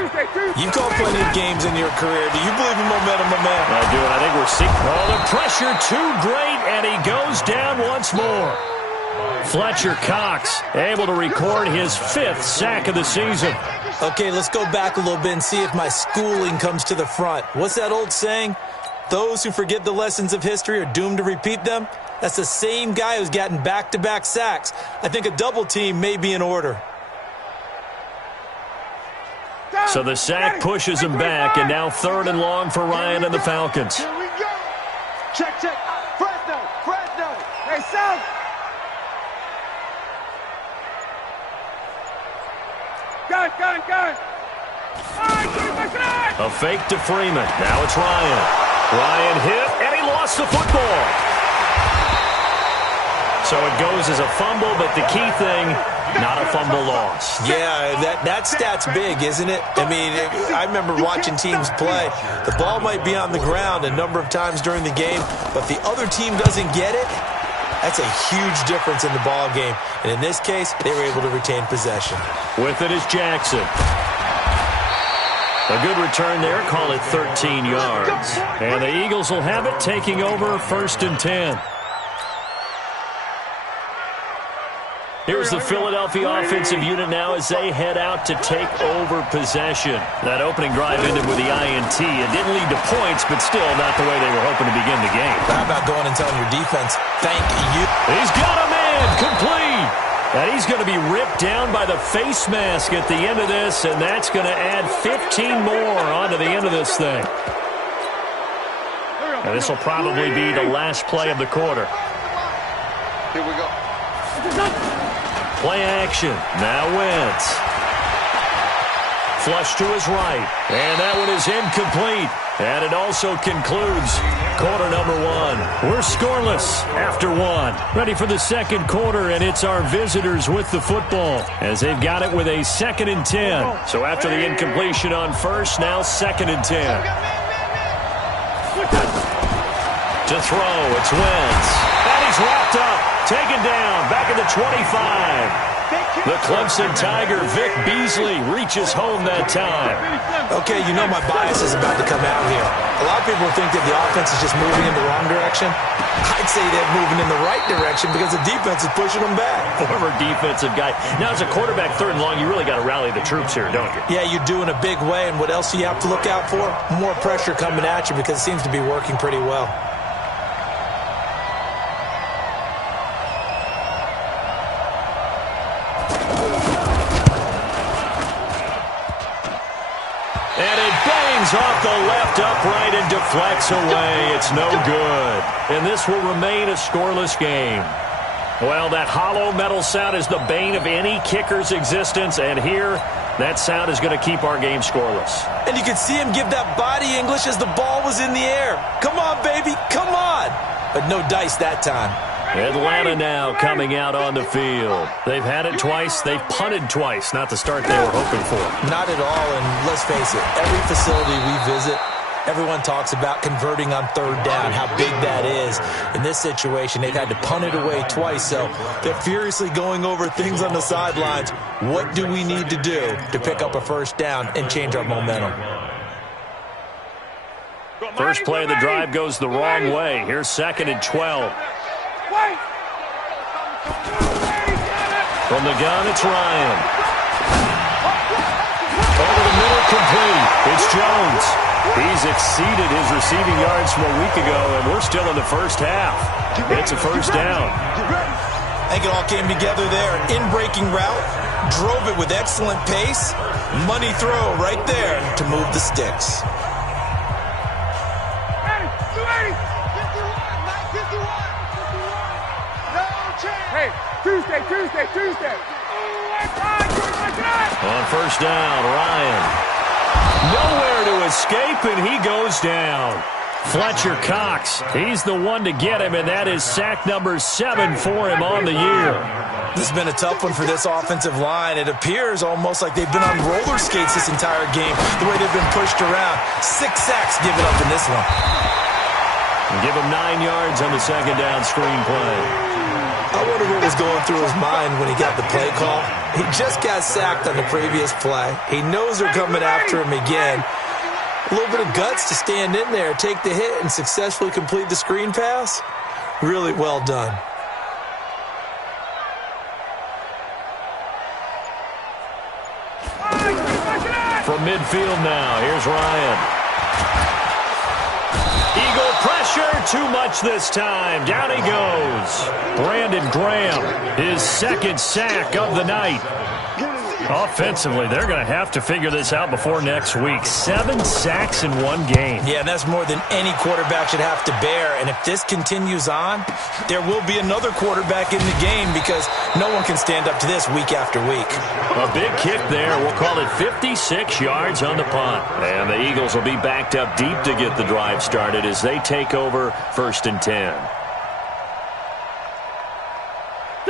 You've called plenty of games in your career. Do you believe in momentum, my man? I do, and I think we're seeing. Oh, the pressure too great, and he goes down once more. Fletcher Cox able to record his 5th sack of the season. Okay, let's go back a little bit and see if my schooling comes to the front. What's that old saying? Those who forget the lessons of history are doomed to repeat them. That's the same guy who's gotten back-to-back sacks. I think a double team may be in order. So the sack pushes him back, and now 3rd and long for Ryan and the Falcons. Here we go. Check. Fresno. Hey, South. Gun. A fake to Freeman. Now it's Ryan. Ryan hit, and he lost the football. So it goes as a fumble, but the key thing, not a fumble loss. Yeah, that stat's big, isn't it? I mean, I remember watching teams play. The ball might be on the ground a number of times during the game, but if the other team doesn't get it, that's a huge difference in the ball game. And in this case, they were able to retain possession. With it is Jackson. A good return there, call it 13 yards. And the Eagles will have it, taking over 1st and 10. Here's the Philadelphia offensive unit now as they head out to take over possession. That opening drive ended with the INT. It didn't lead to points, but still not the way they were hoping to begin the game. How about going and telling your defense, thank you? He's got a man, complete. And he's going to be ripped down by the face mask at the end of this, and that's going to add 15 more onto the end of this thing. And this will probably be the last play of the quarter. Here we go. Play action. Now Wentz. Flush to his right. And that one is incomplete. And it also concludes quarter number one. We're scoreless after one. Ready for the second quarter, and it's our visitors with the football as they've got it with a 2nd and 10. So after the incompletion on first, now 2nd and 10. To throw, it's Wentz. And he's wrapped up, taken down, back at the 25. The Clemson Tiger, Vic Beasley, reaches home that time. Okay, you know my bias is about to come out here. A lot of people think that the offense is just moving in the wrong direction. I'd say they're moving in the right direction because the defense is pushing them back. Former defensive guy. Now, as a quarterback, 3rd and long, you really got to rally the troops here, don't you? Yeah, you do in a big way. And what else do you have to look out for? More pressure coming at you because it seems to be working pretty well. Off the left upright and deflects away. It's no good. And this will remain a scoreless game. Well, that hollow metal sound is the bane of any kicker's existence. And here, that sound is going to keep our game scoreless. And you can see him give that body English as the ball was in the air. Come on, baby. Come on. But no dice that time. Atlanta now coming out on the field. They've had it twice. They've punted twice. Not the start they were hoping for. Not at all, and let's face it, every facility we visit, everyone talks about converting on 3rd down, how big that is. In this situation, they've had to punt it away twice, so they're furiously going over things on the sidelines. What do we need to do to pick up a 1st down and change our momentum? First play of the drive goes the wrong way. Here's 2nd and 12. From the gun, it's Ryan. Over the middle, complete. It's Jones. He's exceeded his receiving yards from a week ago, and we're still in the first half. It's a 1st down. I think it all came together there. In-breaking route, drove it with excellent pace. Money throw right there to move the sticks. Hey, Tuesday. On 1st down, Ryan. Nowhere to escape, and he goes down. Fletcher Cox, he's the one to get him, and that is sack number 7 for him on the year. This has been a tough one for this offensive line. It appears almost like they've been on roller skates this entire game, the way they've been pushed around. 6 sacks given up in this one. And give him 9 yards on the 2nd down screen play. I wonder what was going through his mind when he got the play call. He just got sacked on the previous play. He knows they're coming after him again. A little bit of guts to stand in there, take the hit, and successfully complete the screen pass. Really well done. From midfield now, here's Ryan. Eagle pressure, too much this time. Down he goes. Brandon Graham, his 2nd sack of the night. Offensively, they're going to have to figure this out before next week. 7 sacks in one game. Yeah, that's more than any quarterback should have to bear. And if this continues on, there will be another quarterback in the game because no one can stand up to this week after week. A big kick there. We'll call it 56 yards on the punt. And the Eagles will be backed up deep to get the drive started as they take over 1st and 10.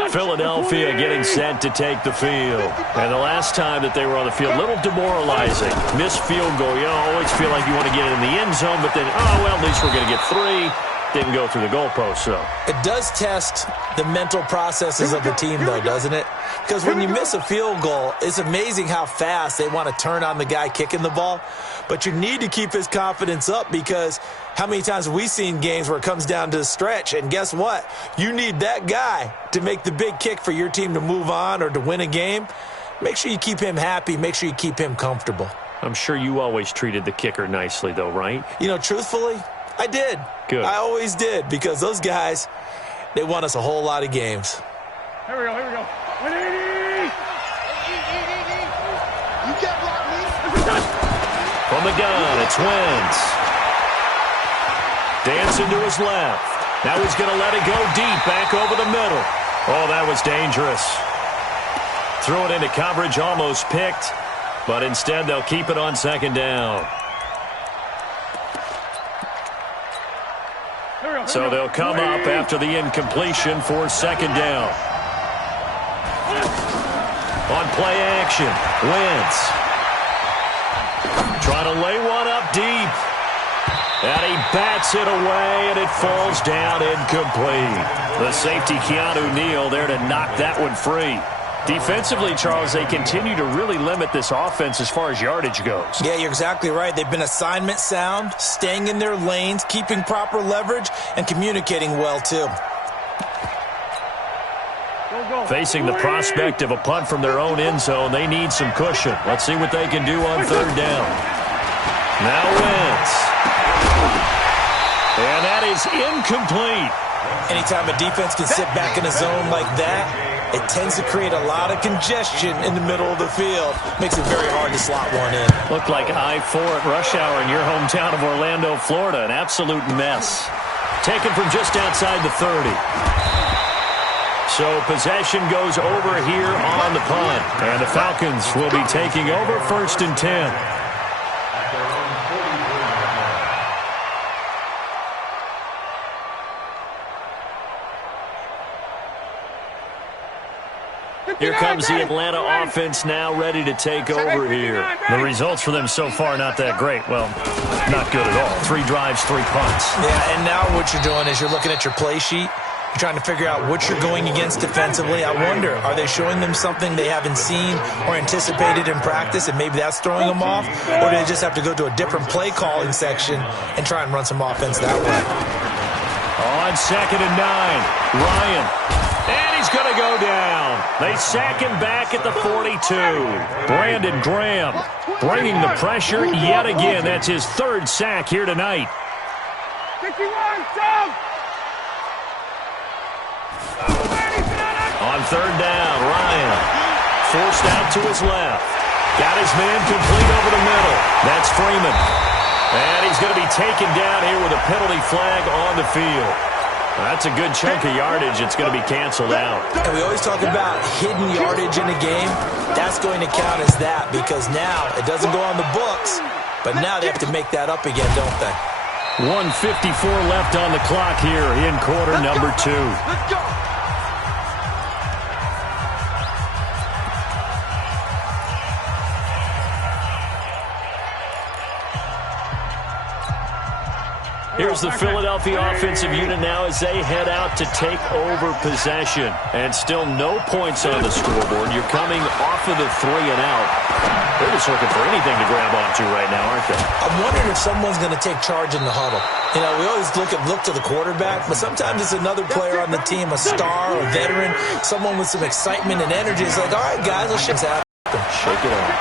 Philadelphia getting set to take the field. And the last time that they were on the field, a little demoralizing. Missed field goal. You always feel like you want to get it in the end zone, but then, at least we're going to get 3. Didn't go through the goalpost, so. It does test the mental processes of the team, though, doesn't it? Because when you miss a field goal, it's amazing how fast they want to turn on the guy kicking the ball. But you need to keep his confidence up because how many times have we seen games where it comes down to the stretch? And guess what? You need that guy to make the big kick for your team to move on or to win a game. Make sure you keep him happy. Make sure you keep him comfortable. I'm sure you always treated the kicker nicely, though, right? Truthfully, I did. Good. I always did because those guys, they won us a whole lot of games. Here we go. You can't block me. From the gun, it's Wentz. Dancing to his left. Now he's going to let it go deep, back over the middle. Oh, that was dangerous. Threw it into coverage, almost picked, but instead they'll keep it on second down. So they'll come up after the incompletion for second down. On play action, Wentz. Trying to lay one up deep. And he bats it away, and it falls down incomplete. The safety, Keanu Neal, there to knock that one free. Defensively, Charles, they continue to really limit this offense as far as yardage goes. Yeah, you're exactly right. They've been assignment sound, staying in their lanes, keeping proper leverage, and communicating well, too. Facing the prospect of a punt from their own end zone, they need some cushion. Let's see what they can do on third down. Now Wentz. And that is incomplete. Anytime a defense can sit back in a zone like that, it tends to create a lot of congestion in the middle of the field. Makes it very hard to slot one in. Looked like I-4 at rush hour in your hometown of Orlando, Florida. An absolute mess. Taken from just outside the 30. So possession goes over here on the punt. And the Falcons will be taking over 1st and 10. Here comes the Atlanta offense now ready to take over here. The results for them so far not that great. Well, not good at all. 3 drives, 3 punts. Yeah, and now what you're doing is you're looking at your play sheet. You're trying to figure out what you're going against defensively. I wonder, are they showing them something they haven't seen or anticipated in practice, and maybe that's throwing them off? Or do they just have to go to a different play calling section and try and run some offense that way? On 2nd and 9, Ryan. And he's going to go down. They sack him back at the 42. Brandon Graham bringing the pressure yet again. That's his 3rd sack here tonight. 61, jump! On 3rd down, Ryan forced out to his left. Got his man complete over the middle. That's Freeman. And he's going to be taken down here with a penalty flag on the field. That's a good chunk of yardage. It's going to be canceled out. And we always talk about hidden yardage in a game. That's going to count as that because now it doesn't go on the books, but now they have to make that up again, don't they? 1:54 left on the clock here in quarter number 2. Let's go! Here's the Philadelphia offensive unit now as they head out to take over possession. And still no points on the scoreboard. You're coming off of the 3 and out. They're just looking for anything to grab onto right now, aren't they? I'm wondering if someone's going to take charge in the huddle. You know, we always look to the quarterback, but sometimes it's another player on the team, a star, a veteran, someone with some excitement and energy. It's like, all right, guys, let's shake it off.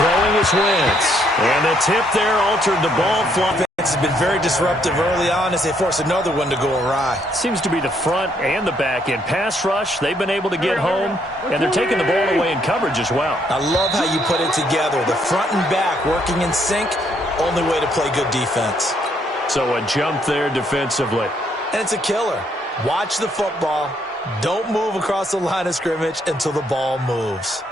Throwing his Wentz. And the tip there altered the ball flop. It's been very disruptive early on as they force another one to go awry. Seems to be the front and the back end. Pass rush, they've been able to get home, and they're taking the ball away in coverage as well. I love how you put it together. The front and back working in sync, only way to play good defense. So a jump there defensively. And it's a killer. Watch the football. Don't move across the line of scrimmage until the ball moves.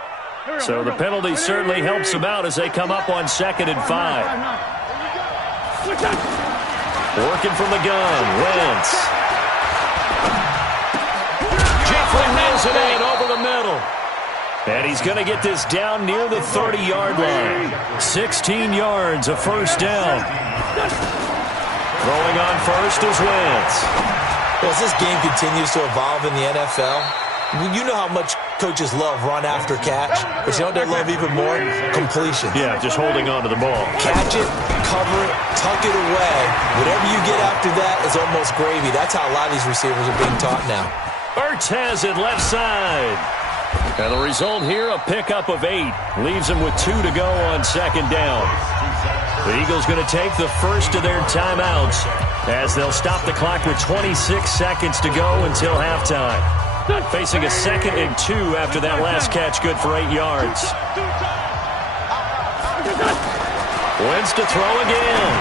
So the penalty certainly helps them out as they come up on 2nd and 5. Working from the gun, Wentz. Jeffrey wheels it in over the middle. And he's going to get this down near the 30-yard line. 16 yards, a 1st down. Throwing on first is Wentz. Well, as this game continues to evolve in the NFL, you know how much coaches love run after catch, but you know what they love even more? Completion. Yeah, just holding on to the ball. Catch it, cover it, tuck it away. Whatever you get after that is almost gravy. That's how a lot of these receivers are being taught now. Ertz has it left side. And the result here, a pickup of 8. Leaves them with 2 to go on 2nd down. The Eagles going to take the first of their timeouts as they'll stop the clock with 26 seconds to go until halftime. Facing a 2nd and 2 after that last catch, good for 8 yards. Wins to throw again.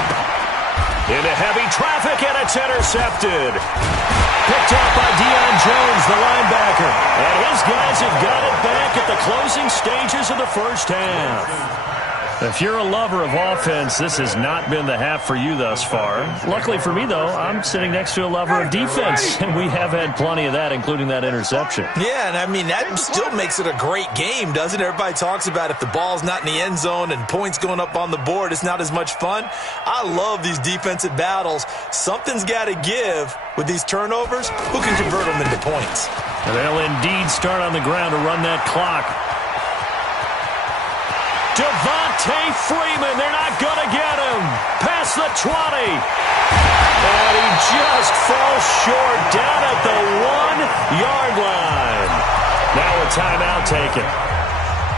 Into heavy traffic, and it's intercepted. Picked up by Deion Jones, the linebacker. And his guys have got it back at the closing stages of the first half. If you're a lover of offense, this has not been the half for you thus far. Luckily for me, though, I'm sitting next to a lover of defense, and we have had plenty of that, including that interception. Yeah, and I mean, that still makes it a great game, doesn't it? Everybody talks about if the ball's not in the end zone and points going up on the board, it's not as much fun. I love these defensive battles. Something's got to give with these turnovers. Who can convert them into points? And they'll indeed start on the ground to run that clock. Devontae Freeman, they're not going to get him. Past the 20. And he just falls short down at the 1-yard line. Now a timeout taken.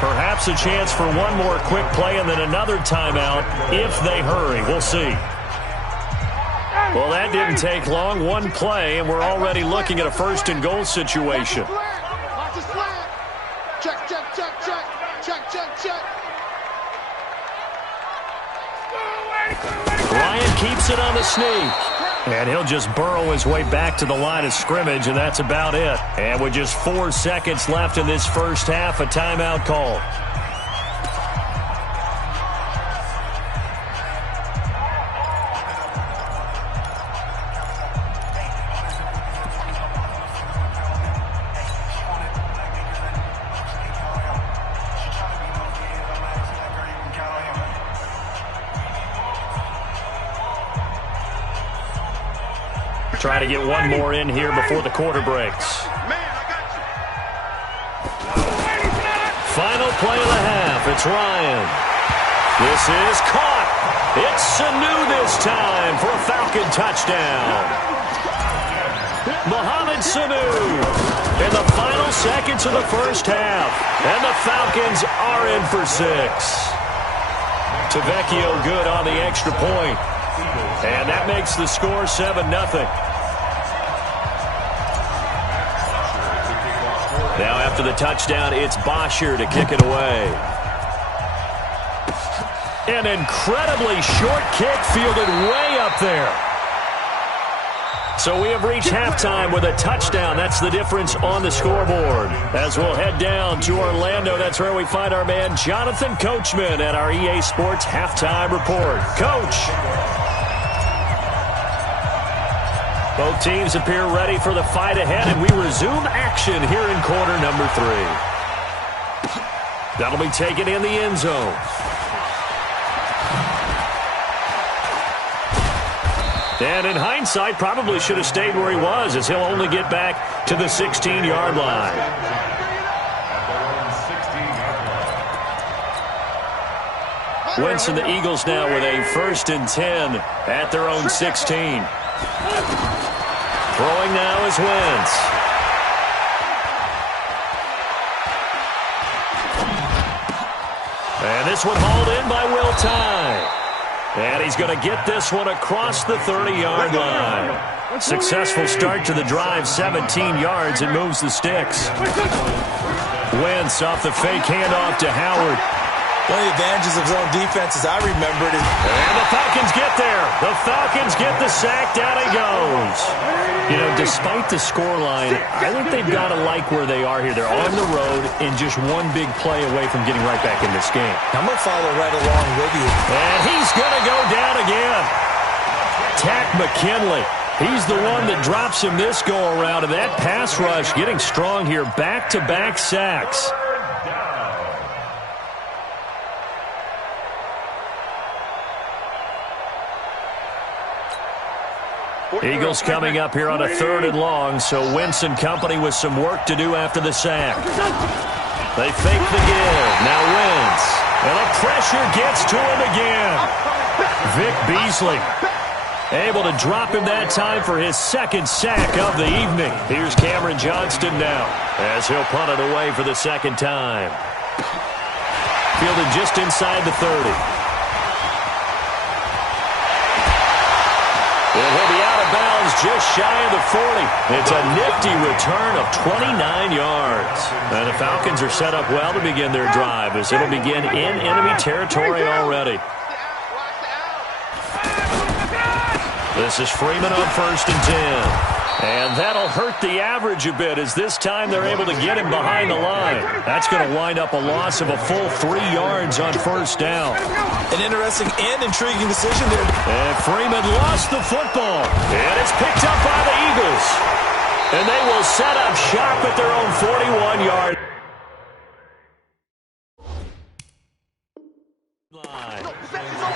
Perhaps a chance for one more quick play and then another timeout if they hurry. We'll see. Well, that didn't take long. One play, and we're already looking at a 1st and goal situation. Watch the slant. Check, check, check, check. Check, check, check. Ryan keeps it on the sneak. And he'll just burrow his way back to the line of scrimmage, and that's about it. And with just 4 seconds left in this first half, a timeout call. Try to get one more in here before the quarter breaks. Final play of the half. It's Ryan. This is caught. It's Sanu this time for a Falcon touchdown. Mohamed Sanu in the final seconds of the first half. And the Falcons are in for 6. Tavecchio good on the extra point. And that makes the score 7-0. Now after the touchdown, it's Bosher to kick it away. An incredibly short kick fielded way up there. So we have reached halftime with a touchdown. That's the difference on the scoreboard. As we'll head down to Orlando, that's where we find our man Jonathan Coachman at our EA Sports Halftime Report. Coach. Both teams appear ready for the fight ahead, and we resume action here in quarter number 3. That'll be taken in the end zone. And in hindsight, probably should have stayed where he was, as he'll only get back to the 16-yard line. Wentz and the Eagles now with a 1st and 10 at their own 16. Throwing now is Wentz. And this one hauled in by Will Tye. And he's going to get this one across the 30-yard line. Successful start to the drive, 17 yards, and moves the sticks. Wentz off the fake handoff to Howard. One of the advantages of zone defense, as I remember it, is... And the Falcons get there. The Falcons get the sack. Down he goes. You know, despite the scoreline, I think they've got to like where they are here. They're on the road and just one big play away from getting right back in this game. I'm going to follow right along with you. And he's going to go down again. Tack McKinley. He's the one that drops him this go-around. And that pass rush getting strong here. Back-to-back sacks. Eagles coming up here on a 3rd and long, so Wentz and company with some work to do after the sack. They fake the give. Now Wentz. And the pressure gets to him again. Vic Beasley able to drop him that time for his 2nd sack of the evening. Here's Cameron Johnston now as he'll punt it away for the 2nd time. Fielded just inside the 30. He'll be out of bounds is just shy of the 40. It's a nifty return of 29 yards. And the Falcons are set up well to begin their drive as it'll begin in enemy territory already. This is Freeman on 1st and 10. And that'll hurt the average a bit as this time they're able to get him behind the line. That's going to wind up a loss of a full 3 yards on 1st down. An interesting and intriguing decision there. And Freeman lost the football. And it's picked up by the Eagles. And they will set up shop at their own 41-yard line.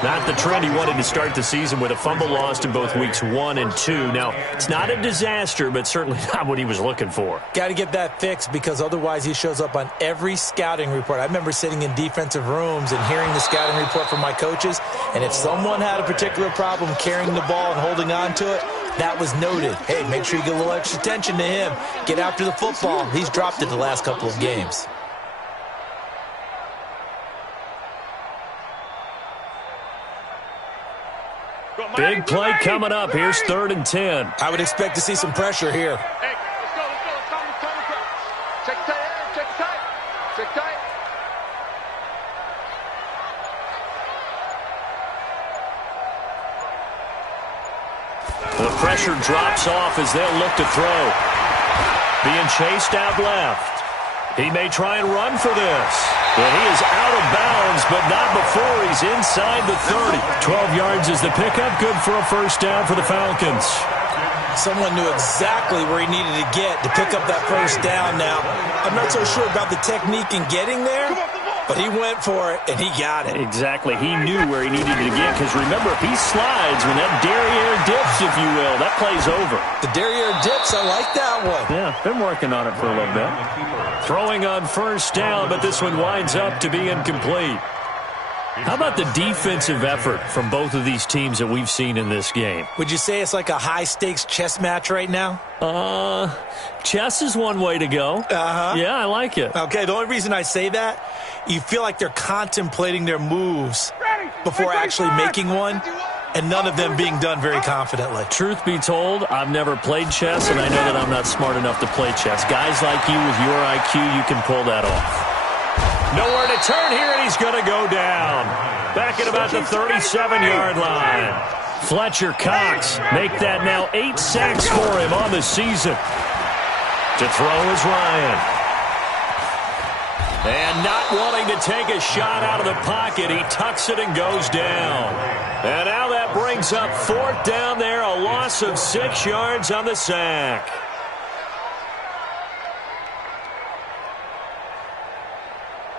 Not the trend he wanted to start the season with a fumble lost in both weeks 1 and 2. Now, it's not a disaster, but certainly not what he was looking for. Got to get that fixed because otherwise he shows up on every scouting report. I remember sitting in defensive rooms and hearing the scouting report from my coaches, and if someone had a particular problem carrying the ball and holding on to it, that was noted. Hey, make sure you get a little extra attention to him. Get after the football. He's dropped it the last couple of games. Big play coming up. Here's 3rd and 10. I would expect to see some pressure here. Hey, let's go. Check tight. The pressure drops off as they'll look to throw. Being chased out left. He may try and run for this. But he is out of bounds, but not before he's inside the 30. 12 yards is the pickup. Good for a 1st down for the Falcons. Someone knew exactly where he needed to get to pick up that 1st down now. I'm not so sure about the technique in getting there, but he went for it, and he got it. Exactly. He knew where he needed to get, because remember, if he slides, when that derriere dips, if you will, that play's over. The derriere dips, I like that one. Yeah, been working on it for a little bit. Throwing on 1st down, but this one winds up to be incomplete. How about the defensive effort from both of these teams that we've seen in this game? Would you say it's like a high-stakes chess match right now? Chess is one way to go. Uh-huh. Yeah, I like it. Okay, the only reason I say that, you feel like they're contemplating their moves before actually making one, and none of them being done very confidently. Truth be told, I've never played chess, and I know that I'm not smart enough to play chess. Guys like you with your IQ, you can pull that off. Nowhere to turn here, and he's going to go down. Back at about the 37-yard line. Fletcher Cox make that now 8 sacks for him on the season. To throw is Ryan. And not wanting to take a shot out of the pocket, he tucks it and goes down. And now that brings up 4th down there, a loss of 6 yards on the sack.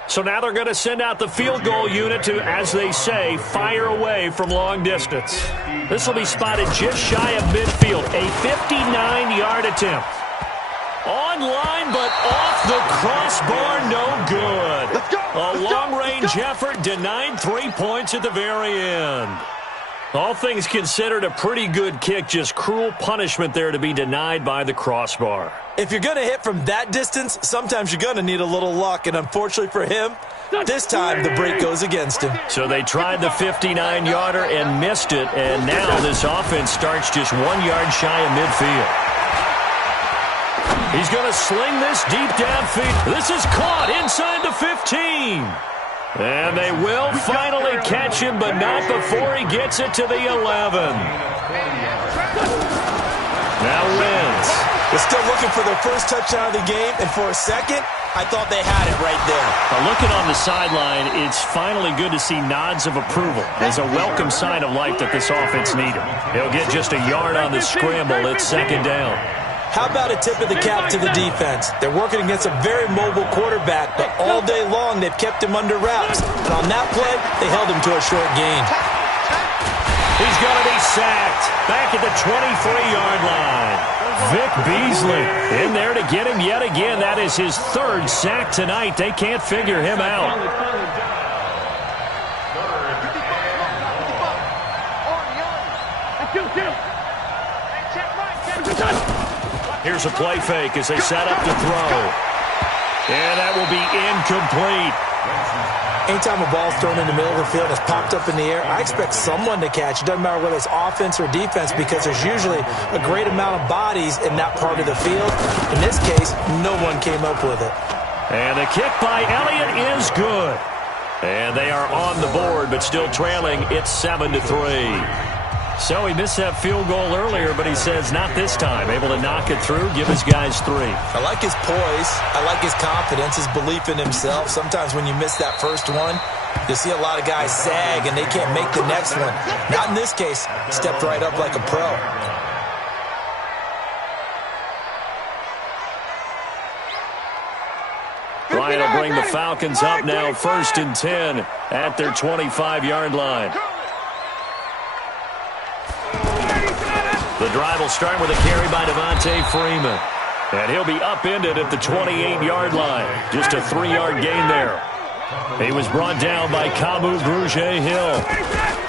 So now they're going to send out the field goal unit to, as they say, fire away from long distance. This will be spotted just shy of midfield. A 59-yard attempt. Online, but off the crossbar, no good. A long-range effort denied 3 points at the very end. All things considered, a pretty good kick, just cruel punishment there to be denied by the crossbar. If you're going to hit from that distance, sometimes you're going to need a little luck, and unfortunately for him, this time the break goes against him. So they tried the 59-yarder and missed it, and now this offense starts just 1 yard shy of midfield. He's going to sling this deep downfield. This is caught inside the 15. And they will finally catch him, but not before he gets it to the 11. Now wins. They're still looking for their first touchdown of the game, and for a second, I thought they had it right there. Looking on the sideline, it's finally good to see nods of approval. It's a welcome sign of life that this offense needed. He'll get just a yard on the scramble. It's 2nd down. How about a tip of the cap to the defense? They're working against a very mobile quarterback, but all day long they've kept him under wraps. And on that play, they held him to a short gain. He's going to be sacked back at the 23-yard line. Vic Beasley in there to get him yet again. That is his 3rd sack tonight. They can't figure him out. Here's a play fake as they set up to throw. And that will be incomplete. Anytime a ball's thrown in the middle of the field and it's popped up in the air, I expect someone to catch. It doesn't matter whether it's offense or defense because there's usually a great amount of bodies in that part of the field. In this case, no one came up with it. And the kick by Elliott is good. And they are on the board, but still trailing. It's 7-3. So he missed that field goal earlier, but he says not this time. Able to knock it through, give his guys 3. I like his poise. I like his confidence, his belief in himself. Sometimes when you miss that first one, you'll see a lot of guys sag and they can't make the next one. Not in this case. Stepped right up like a pro. Bryant will bring the Falcons up now, 1st and 10 at their 25-yard line. The drive will start with a carry by Devontae Freeman. And he'll be upended at the 28-yard line. Just a 3-yard gain there. He was brought down by Kamu Grugier-Hill.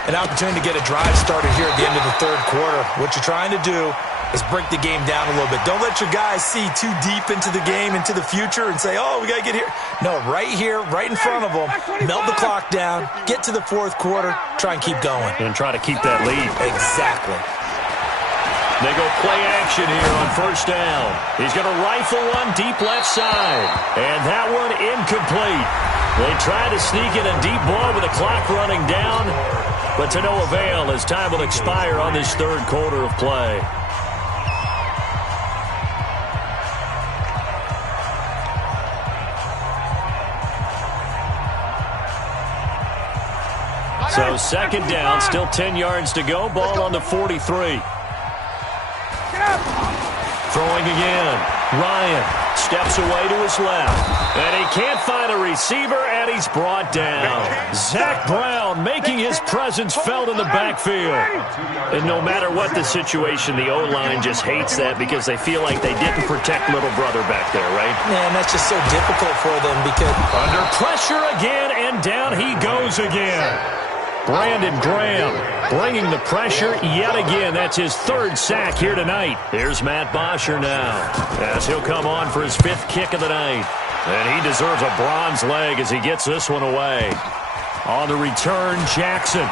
An opportunity to get a drive started here at the end of the 3rd quarter. What you're trying to do is break the game down a little bit. Don't let your guys see too deep into the game, into the future, and say, oh, we got to get here. No, right here, right in front of them, melt the clock down, get to the 4th quarter, try and keep going. And try to keep that lead. Exactly. They go play action here on 1st down. He's going to rifle one deep left side. And that one incomplete. They try to sneak in a deep ball with the clock running down, but to no avail as time will expire on this 3rd quarter of play. So 2nd down, still 10 yards to go. Ball on the 43. Throwing again. Ryan steps away to his left. And he can't find a receiver, and he's brought down. Zach Brown making his presence felt in the backfield. And no matter what the situation, the O-line just hates that because they feel like they didn't protect little brother back there, right? Man, that's just so difficult for them because... Under pressure again, and down he goes again. Brandon Graham bringing the pressure yet again. That's his 3rd sack here tonight. Here's Matt Bosher now as he'll come on for his 5th kick of the night. And he deserves a bronze leg as he gets this one away. On the return, Jackson.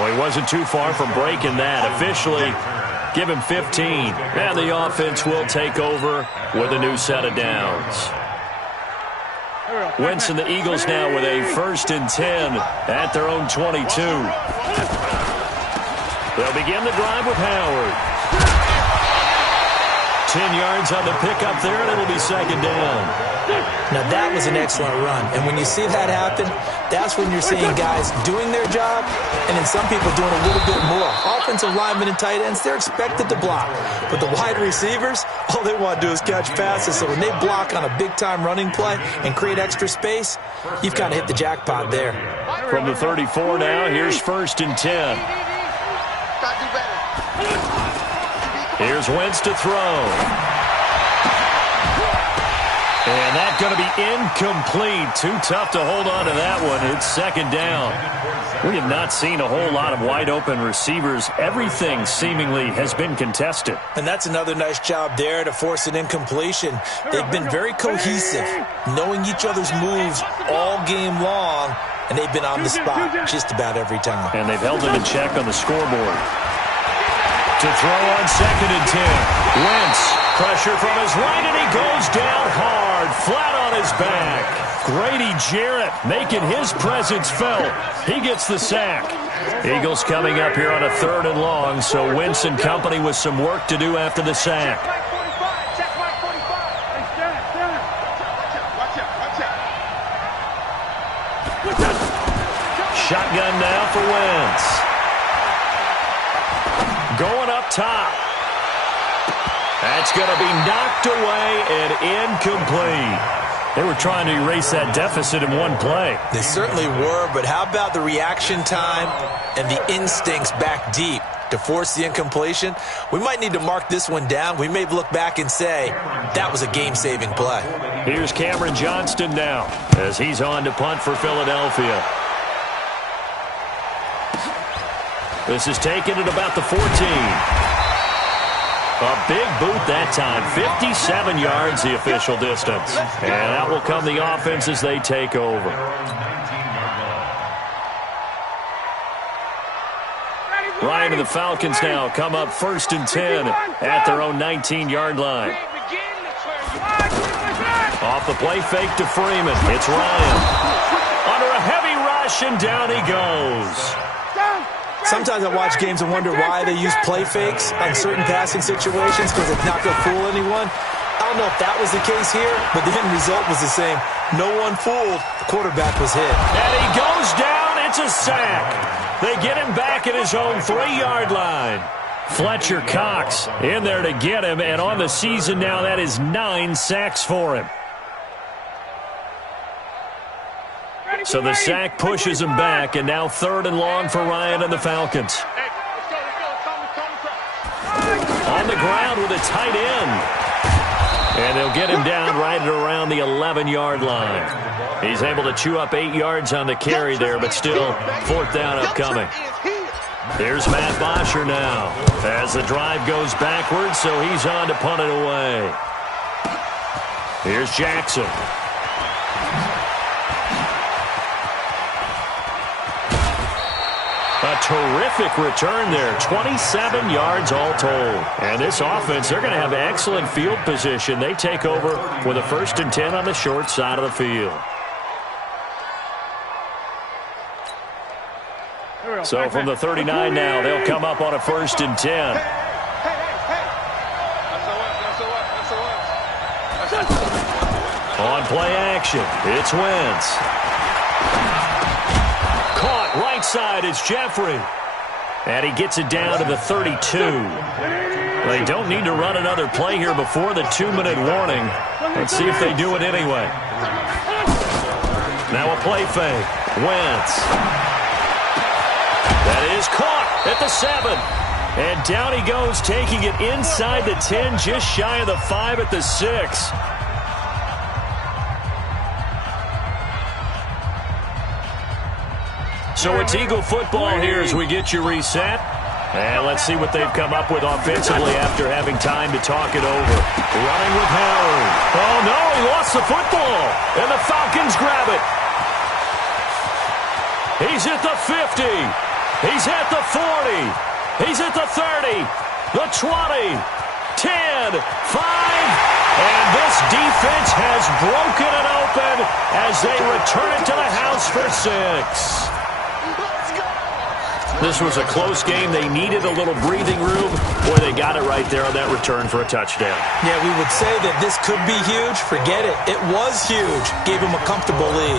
Well, he wasn't too far from breaking that. Officially, give him 15. And the offense will take over with a new set of downs. Wentz and the Eagles now with a 1st and 10 at their own 22. They'll begin the drive with Howard. 10 yards on the pickup there, and it'll be 2nd down. Now, that was an excellent run. And when you see that happen, that's when you're seeing guys doing their job and then some people doing a little bit more. Offensive linemen and tight ends, they're expected to block. But the wide receivers, all they want to do is catch passes. So when they block on a big-time running play and create extra space, you've kind of hit the jackpot there. From the 34 now, here's 1st and 10. Here's Wentz to throw. And that's going to be incomplete. Too tough to hold on to that one. It's 2nd down. We have not seen a whole lot of wide-open receivers. Everything seemingly has been contested. And that's another nice job there to force an incompletion. They've been very cohesive, knowing each other's moves all game long, and they've been on the spot just about every time. And they've held them in check on the scoreboard. To throw on 2nd and 10. Wentz, pressure from his right, and he goes down hard, flat on his back. Grady Jarrett making his presence felt. He gets the sack. Eagles coming up here on a 3rd and long, so Wentz and company with some work to do after the sack. Shotgun now for Wentz. Going up top. That's going to be knocked away and incomplete. They were trying to erase that deficit in one play. They certainly were, but how about the reaction time and the instincts back deep to force the incompletion? We might need to mark this one down. We may look back and say that was a game-saving play. Here's Cameron Johnston now as he's on to punt for Philadelphia. This is taken at about the 14. A big boot that time. 57 yards the official distance. And that will come the offense as they take over. Ryan and the Falcons now come up 1st and 10 at their own 19-yard line. Off the play fake to Freeman. It's Ryan. Under a heavy rush, and down he goes. Sometimes I watch games and wonder why they use play fakes on certain passing situations because it's not going to fool anyone. I don't know if that was the case here, but the end result was the same. No one fooled. The quarterback was hit. And he goes down. It's a sack. They get him back at his own 3-yard line. Fletcher Cox in there to get him, and on the season now, that is 9 sacks for him. So the sack pushes him back, and now 3rd and long for Ryan and the Falcons. On the ground with a tight end. And they'll get him down right at around the 11-yard line. He's able to chew up 8 yards on the carry there, but still 4th down upcoming. Here's Matt Bosher now as the drive goes backwards, so he's on to punt it away. Here's Jackson. A terrific return there. 27 yards all told. And this offense, they're going to have excellent field position. They take over with a 1st and 10 on the short side of the field. So from the 39 now, they'll come up on a 1st and 10. On play action, it's Wentz. Caught right side, it's Jeffrey. And he gets it down to the 32. They don't need to run another play here before the 2-minute warning. Let's see if they do it anyway. Now a play fake. Wentz. That is caught at the 7. And down he goes, taking it inside the 10, just shy of the 5 at the 6. So it's Eagle football here as we get you reset. And let's see what they've come up with offensively after having time to talk it over. Running with Howard. Oh, no, he lost the football. And the Falcons grab it. He's at the 50. He's at the 40. He's at the 30. The 20. 10. 5. And this defense has broken it open as they return it to the house for 6. This was a close game. They needed a little breathing room. Boy, they got it right there on that return for a touchdown. Yeah, we would say that this could be huge. Forget it. It was huge. Gave him a comfortable lead.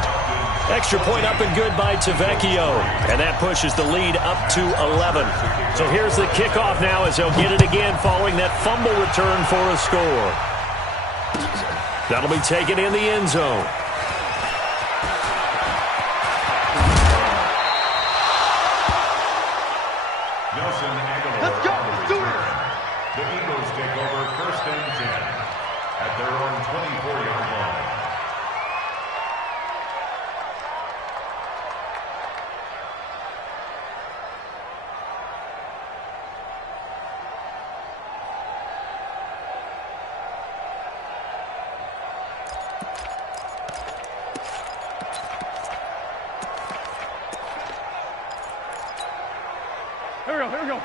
Extra point up and good by Tavecchio. And that pushes the lead up to 11. So here's the kickoff now as they'll get it again following that fumble return for a score. That'll be taken in the end zone. Let's go. Let's do it. The Eagles take over 1st and 10 at their own 24-yard line. Here we go.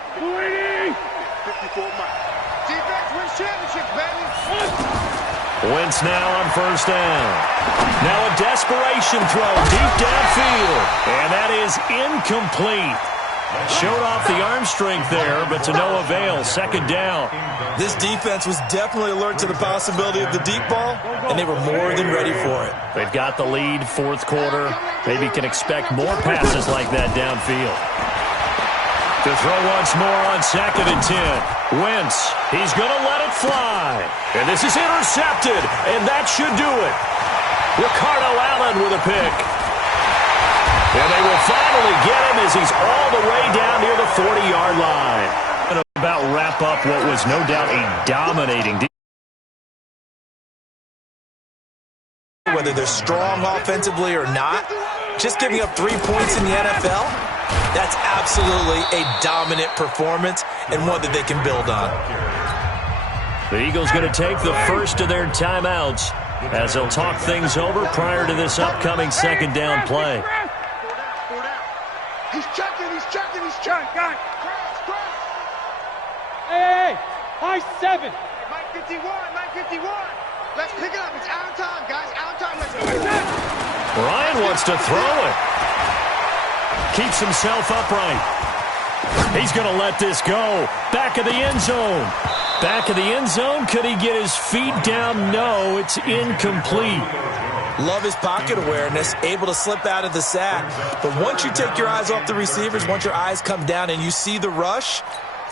54 miles. Defense wins championships, baby. Wentz now on 1st down. Now a desperation throw deep downfield. And that is incomplete. Showed off the arm strength there, but to no avail. 2nd down. This defense was definitely alert to the possibility of the deep ball, and they were more than ready for it. They've got the lead, 4th quarter. Maybe can expect more passes like that downfield. To throw once more on 2nd and 10. Wentz, he's going to let it fly. And this is intercepted, and that should do it. Ricardo Allen with a pick. And they will finally get him as he's all the way down near the 40-yard line. And about wrap up what was no doubt a dominating defense. Whether they're strong offensively or not, just giving up 3 points in the NFL, that's absolutely a dominant performance and one that they can build on. The Eagles going to take the first of their timeouts as they'll talk things over prior to this upcoming second down play. He's checking, he's checking, he's checking. Got it. Hey, high 7. Mike 51, Mike 51. Let's pick it up. It's out of time, guys. Out of time. Let's go. Ryan wants to throw it. Keeps himself upright. He's going to let this go. Back of the end zone. Back of the end zone. Could he get his feet down? No, it's incomplete. Love his pocket awareness, able to slip out of the sack. But once you take your eyes off the receivers, once your eyes come down and you see the rush,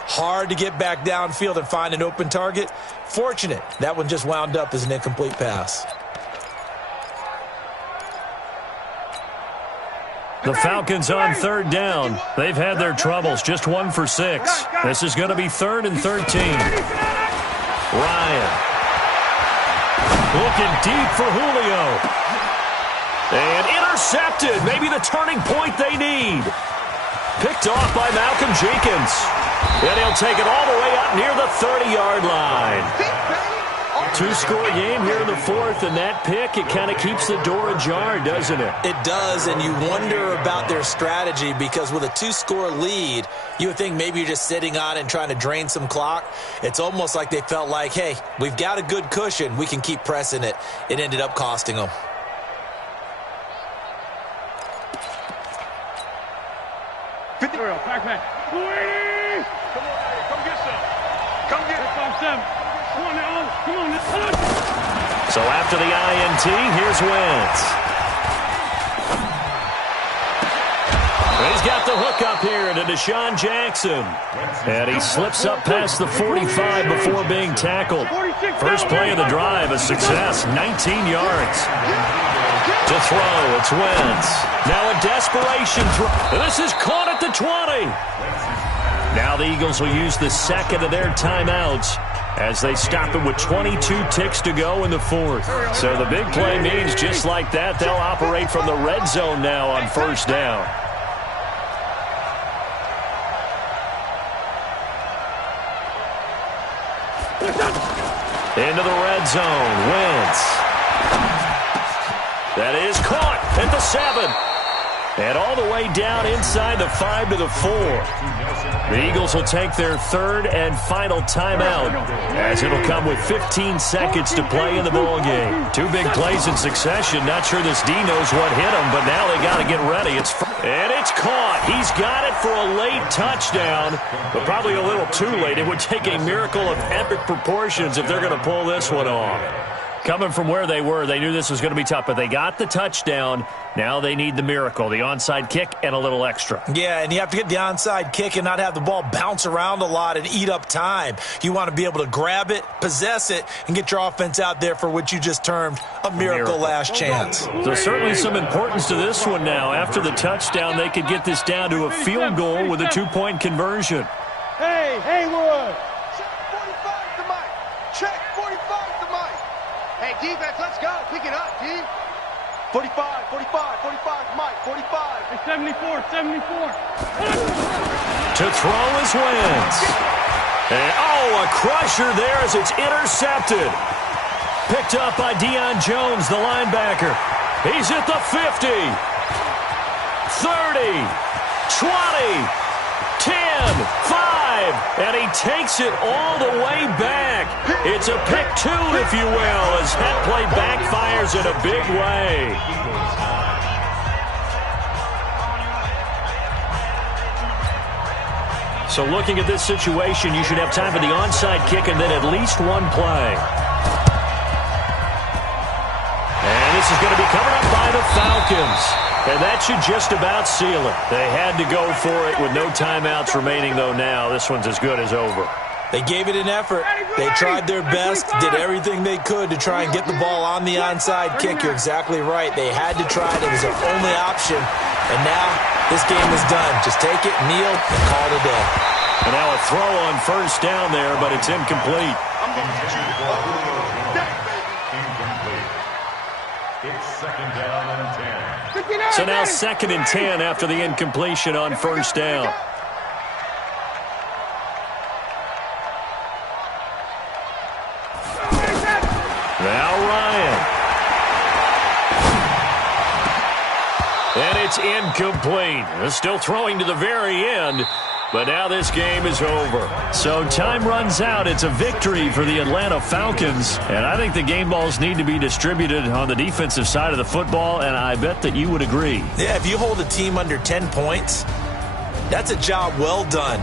hard to get back downfield and find an open target. Fortunate, that one just wound up as an incomplete pass. The Falcons on third down. They've had their troubles, just 1 for 6. This is going to be 3rd and 13. Ryan. Looking deep for Julio. And intercepted. Maybe the turning point they need. Picked off by Malcolm Jenkins. And he'll take it all the way up near the 30-yard line. 2-score game here in the 4th, and that pick, it kind of keeps the door ajar, doesn't it? It does, and you wonder about their strategy because with a 2-score lead, you would think maybe you're just sitting on it and trying to drain some clock. It's almost like they felt like, hey, we've got a good cushion. We can keep pressing it. It ended up costing them. Back. Come on, come get some. Come get it. 5-7. Come on, So after the INT, here's Wentz. He's got the hook up here to Deshaun Jackson. And he slips up past the 45 before being tackled. First play of the drive, a success, 19 yards. To throw, it's Wentz. Now a desperation throw. This is caught at the 20. Now the Eagles will use the second of their timeouts as they stop it with 22 ticks to go in the 4th. So the big play means just like that, they'll operate from the red zone now on first down. Into the red zone, Wentz. That is caught at the 7. And all the way down inside the 5 to the 4. The Eagles will take their 3rd and final timeout as it'll come with 15 seconds to play in the ball game. 2 big plays in succession. Not sure this D knows what hit him, but now they got to get ready. And it's caught. He's got it for a late touchdown, but probably a little too late. It would take a miracle of epic proportions if they're going to pull this one off. Coming from where they were, they knew this was going to be tough, but they got the touchdown. Now they need the miracle, the onside kick and a little extra. Yeah, and you have to get the onside kick and not have the ball bounce around a lot and eat up time. You want to be able to grab it, possess it, and get your offense out there for what you just termed a miracle last chance. There's certainly some importance to this one now. After the touchdown, they could get this down to a field goal with a 2-point conversion. Hey, Haywood! Hey, defense, let's go. Pick it up, D. 45, Mike, 45. Hey, 74. To throw is Wentz. And, a crusher there as it's intercepted. Picked up by Deion Jones, the linebacker. He's at the 50. 30. 20. 10. 5. And he takes it all the way back. It's a pick 2, if you will, as that play backfires in a big way. So looking at this situation, you should have time for the onside kick and then at least one play. And this is going to be covered up by the Falcons. And that should just about seal it. They had to go for it with no timeouts remaining, though, now. This one's as good as over. They gave it an effort. They tried their best, did everything they could to try and get the ball on the onside kick. You're exactly right. They had to try it. It was their only option. And now this game is done. Just take it, kneel, and call it a day. And now a throw on first down there, but it's incomplete. It's second down and 10. So now 2nd and 10 after the incompletion on first down. it's incomplete. They're still throwing to the very end, but now this game is over. So time runs out. It's a victory for the Atlanta Falcons, and I think the game balls need to be distributed on the defensive side of the football, and I bet that you would agree. Yeah, if you hold a team under 10 points, that's a job well done,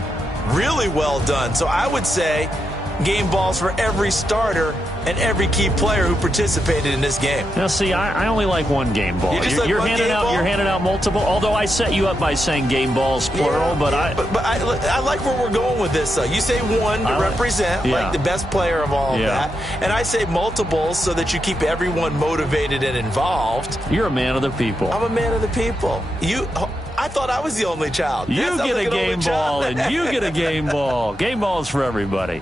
really well done. So I would say game balls for every starter and every key player who participated in this game. Now, see, I only like one game ball. You're handing out multiple. Although I set you up by saying game balls plural, but I like where we're going with this. You say one to represent like the best player of all of that, and I say multiples so that you keep everyone motivated and involved. You're a man of the people. I'm a man of the people. I thought I was the only child. You get a game ball, and you get a game ball. Game balls for everybody.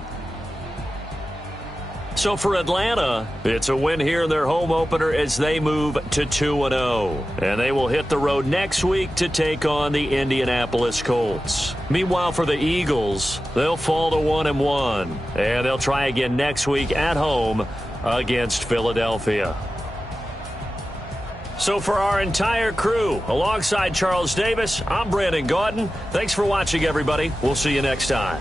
So for Atlanta, it's a win here in their home opener as they move to 2-0. And they will hit the road next week to take on the Indianapolis Colts. Meanwhile, for the Eagles, they'll fall to 1-1. And they'll try again next week at home against Philadelphia. So for our entire crew, alongside Charles Davis, I'm Brandon Gaudin. Thanks for watching, everybody. We'll see you next time.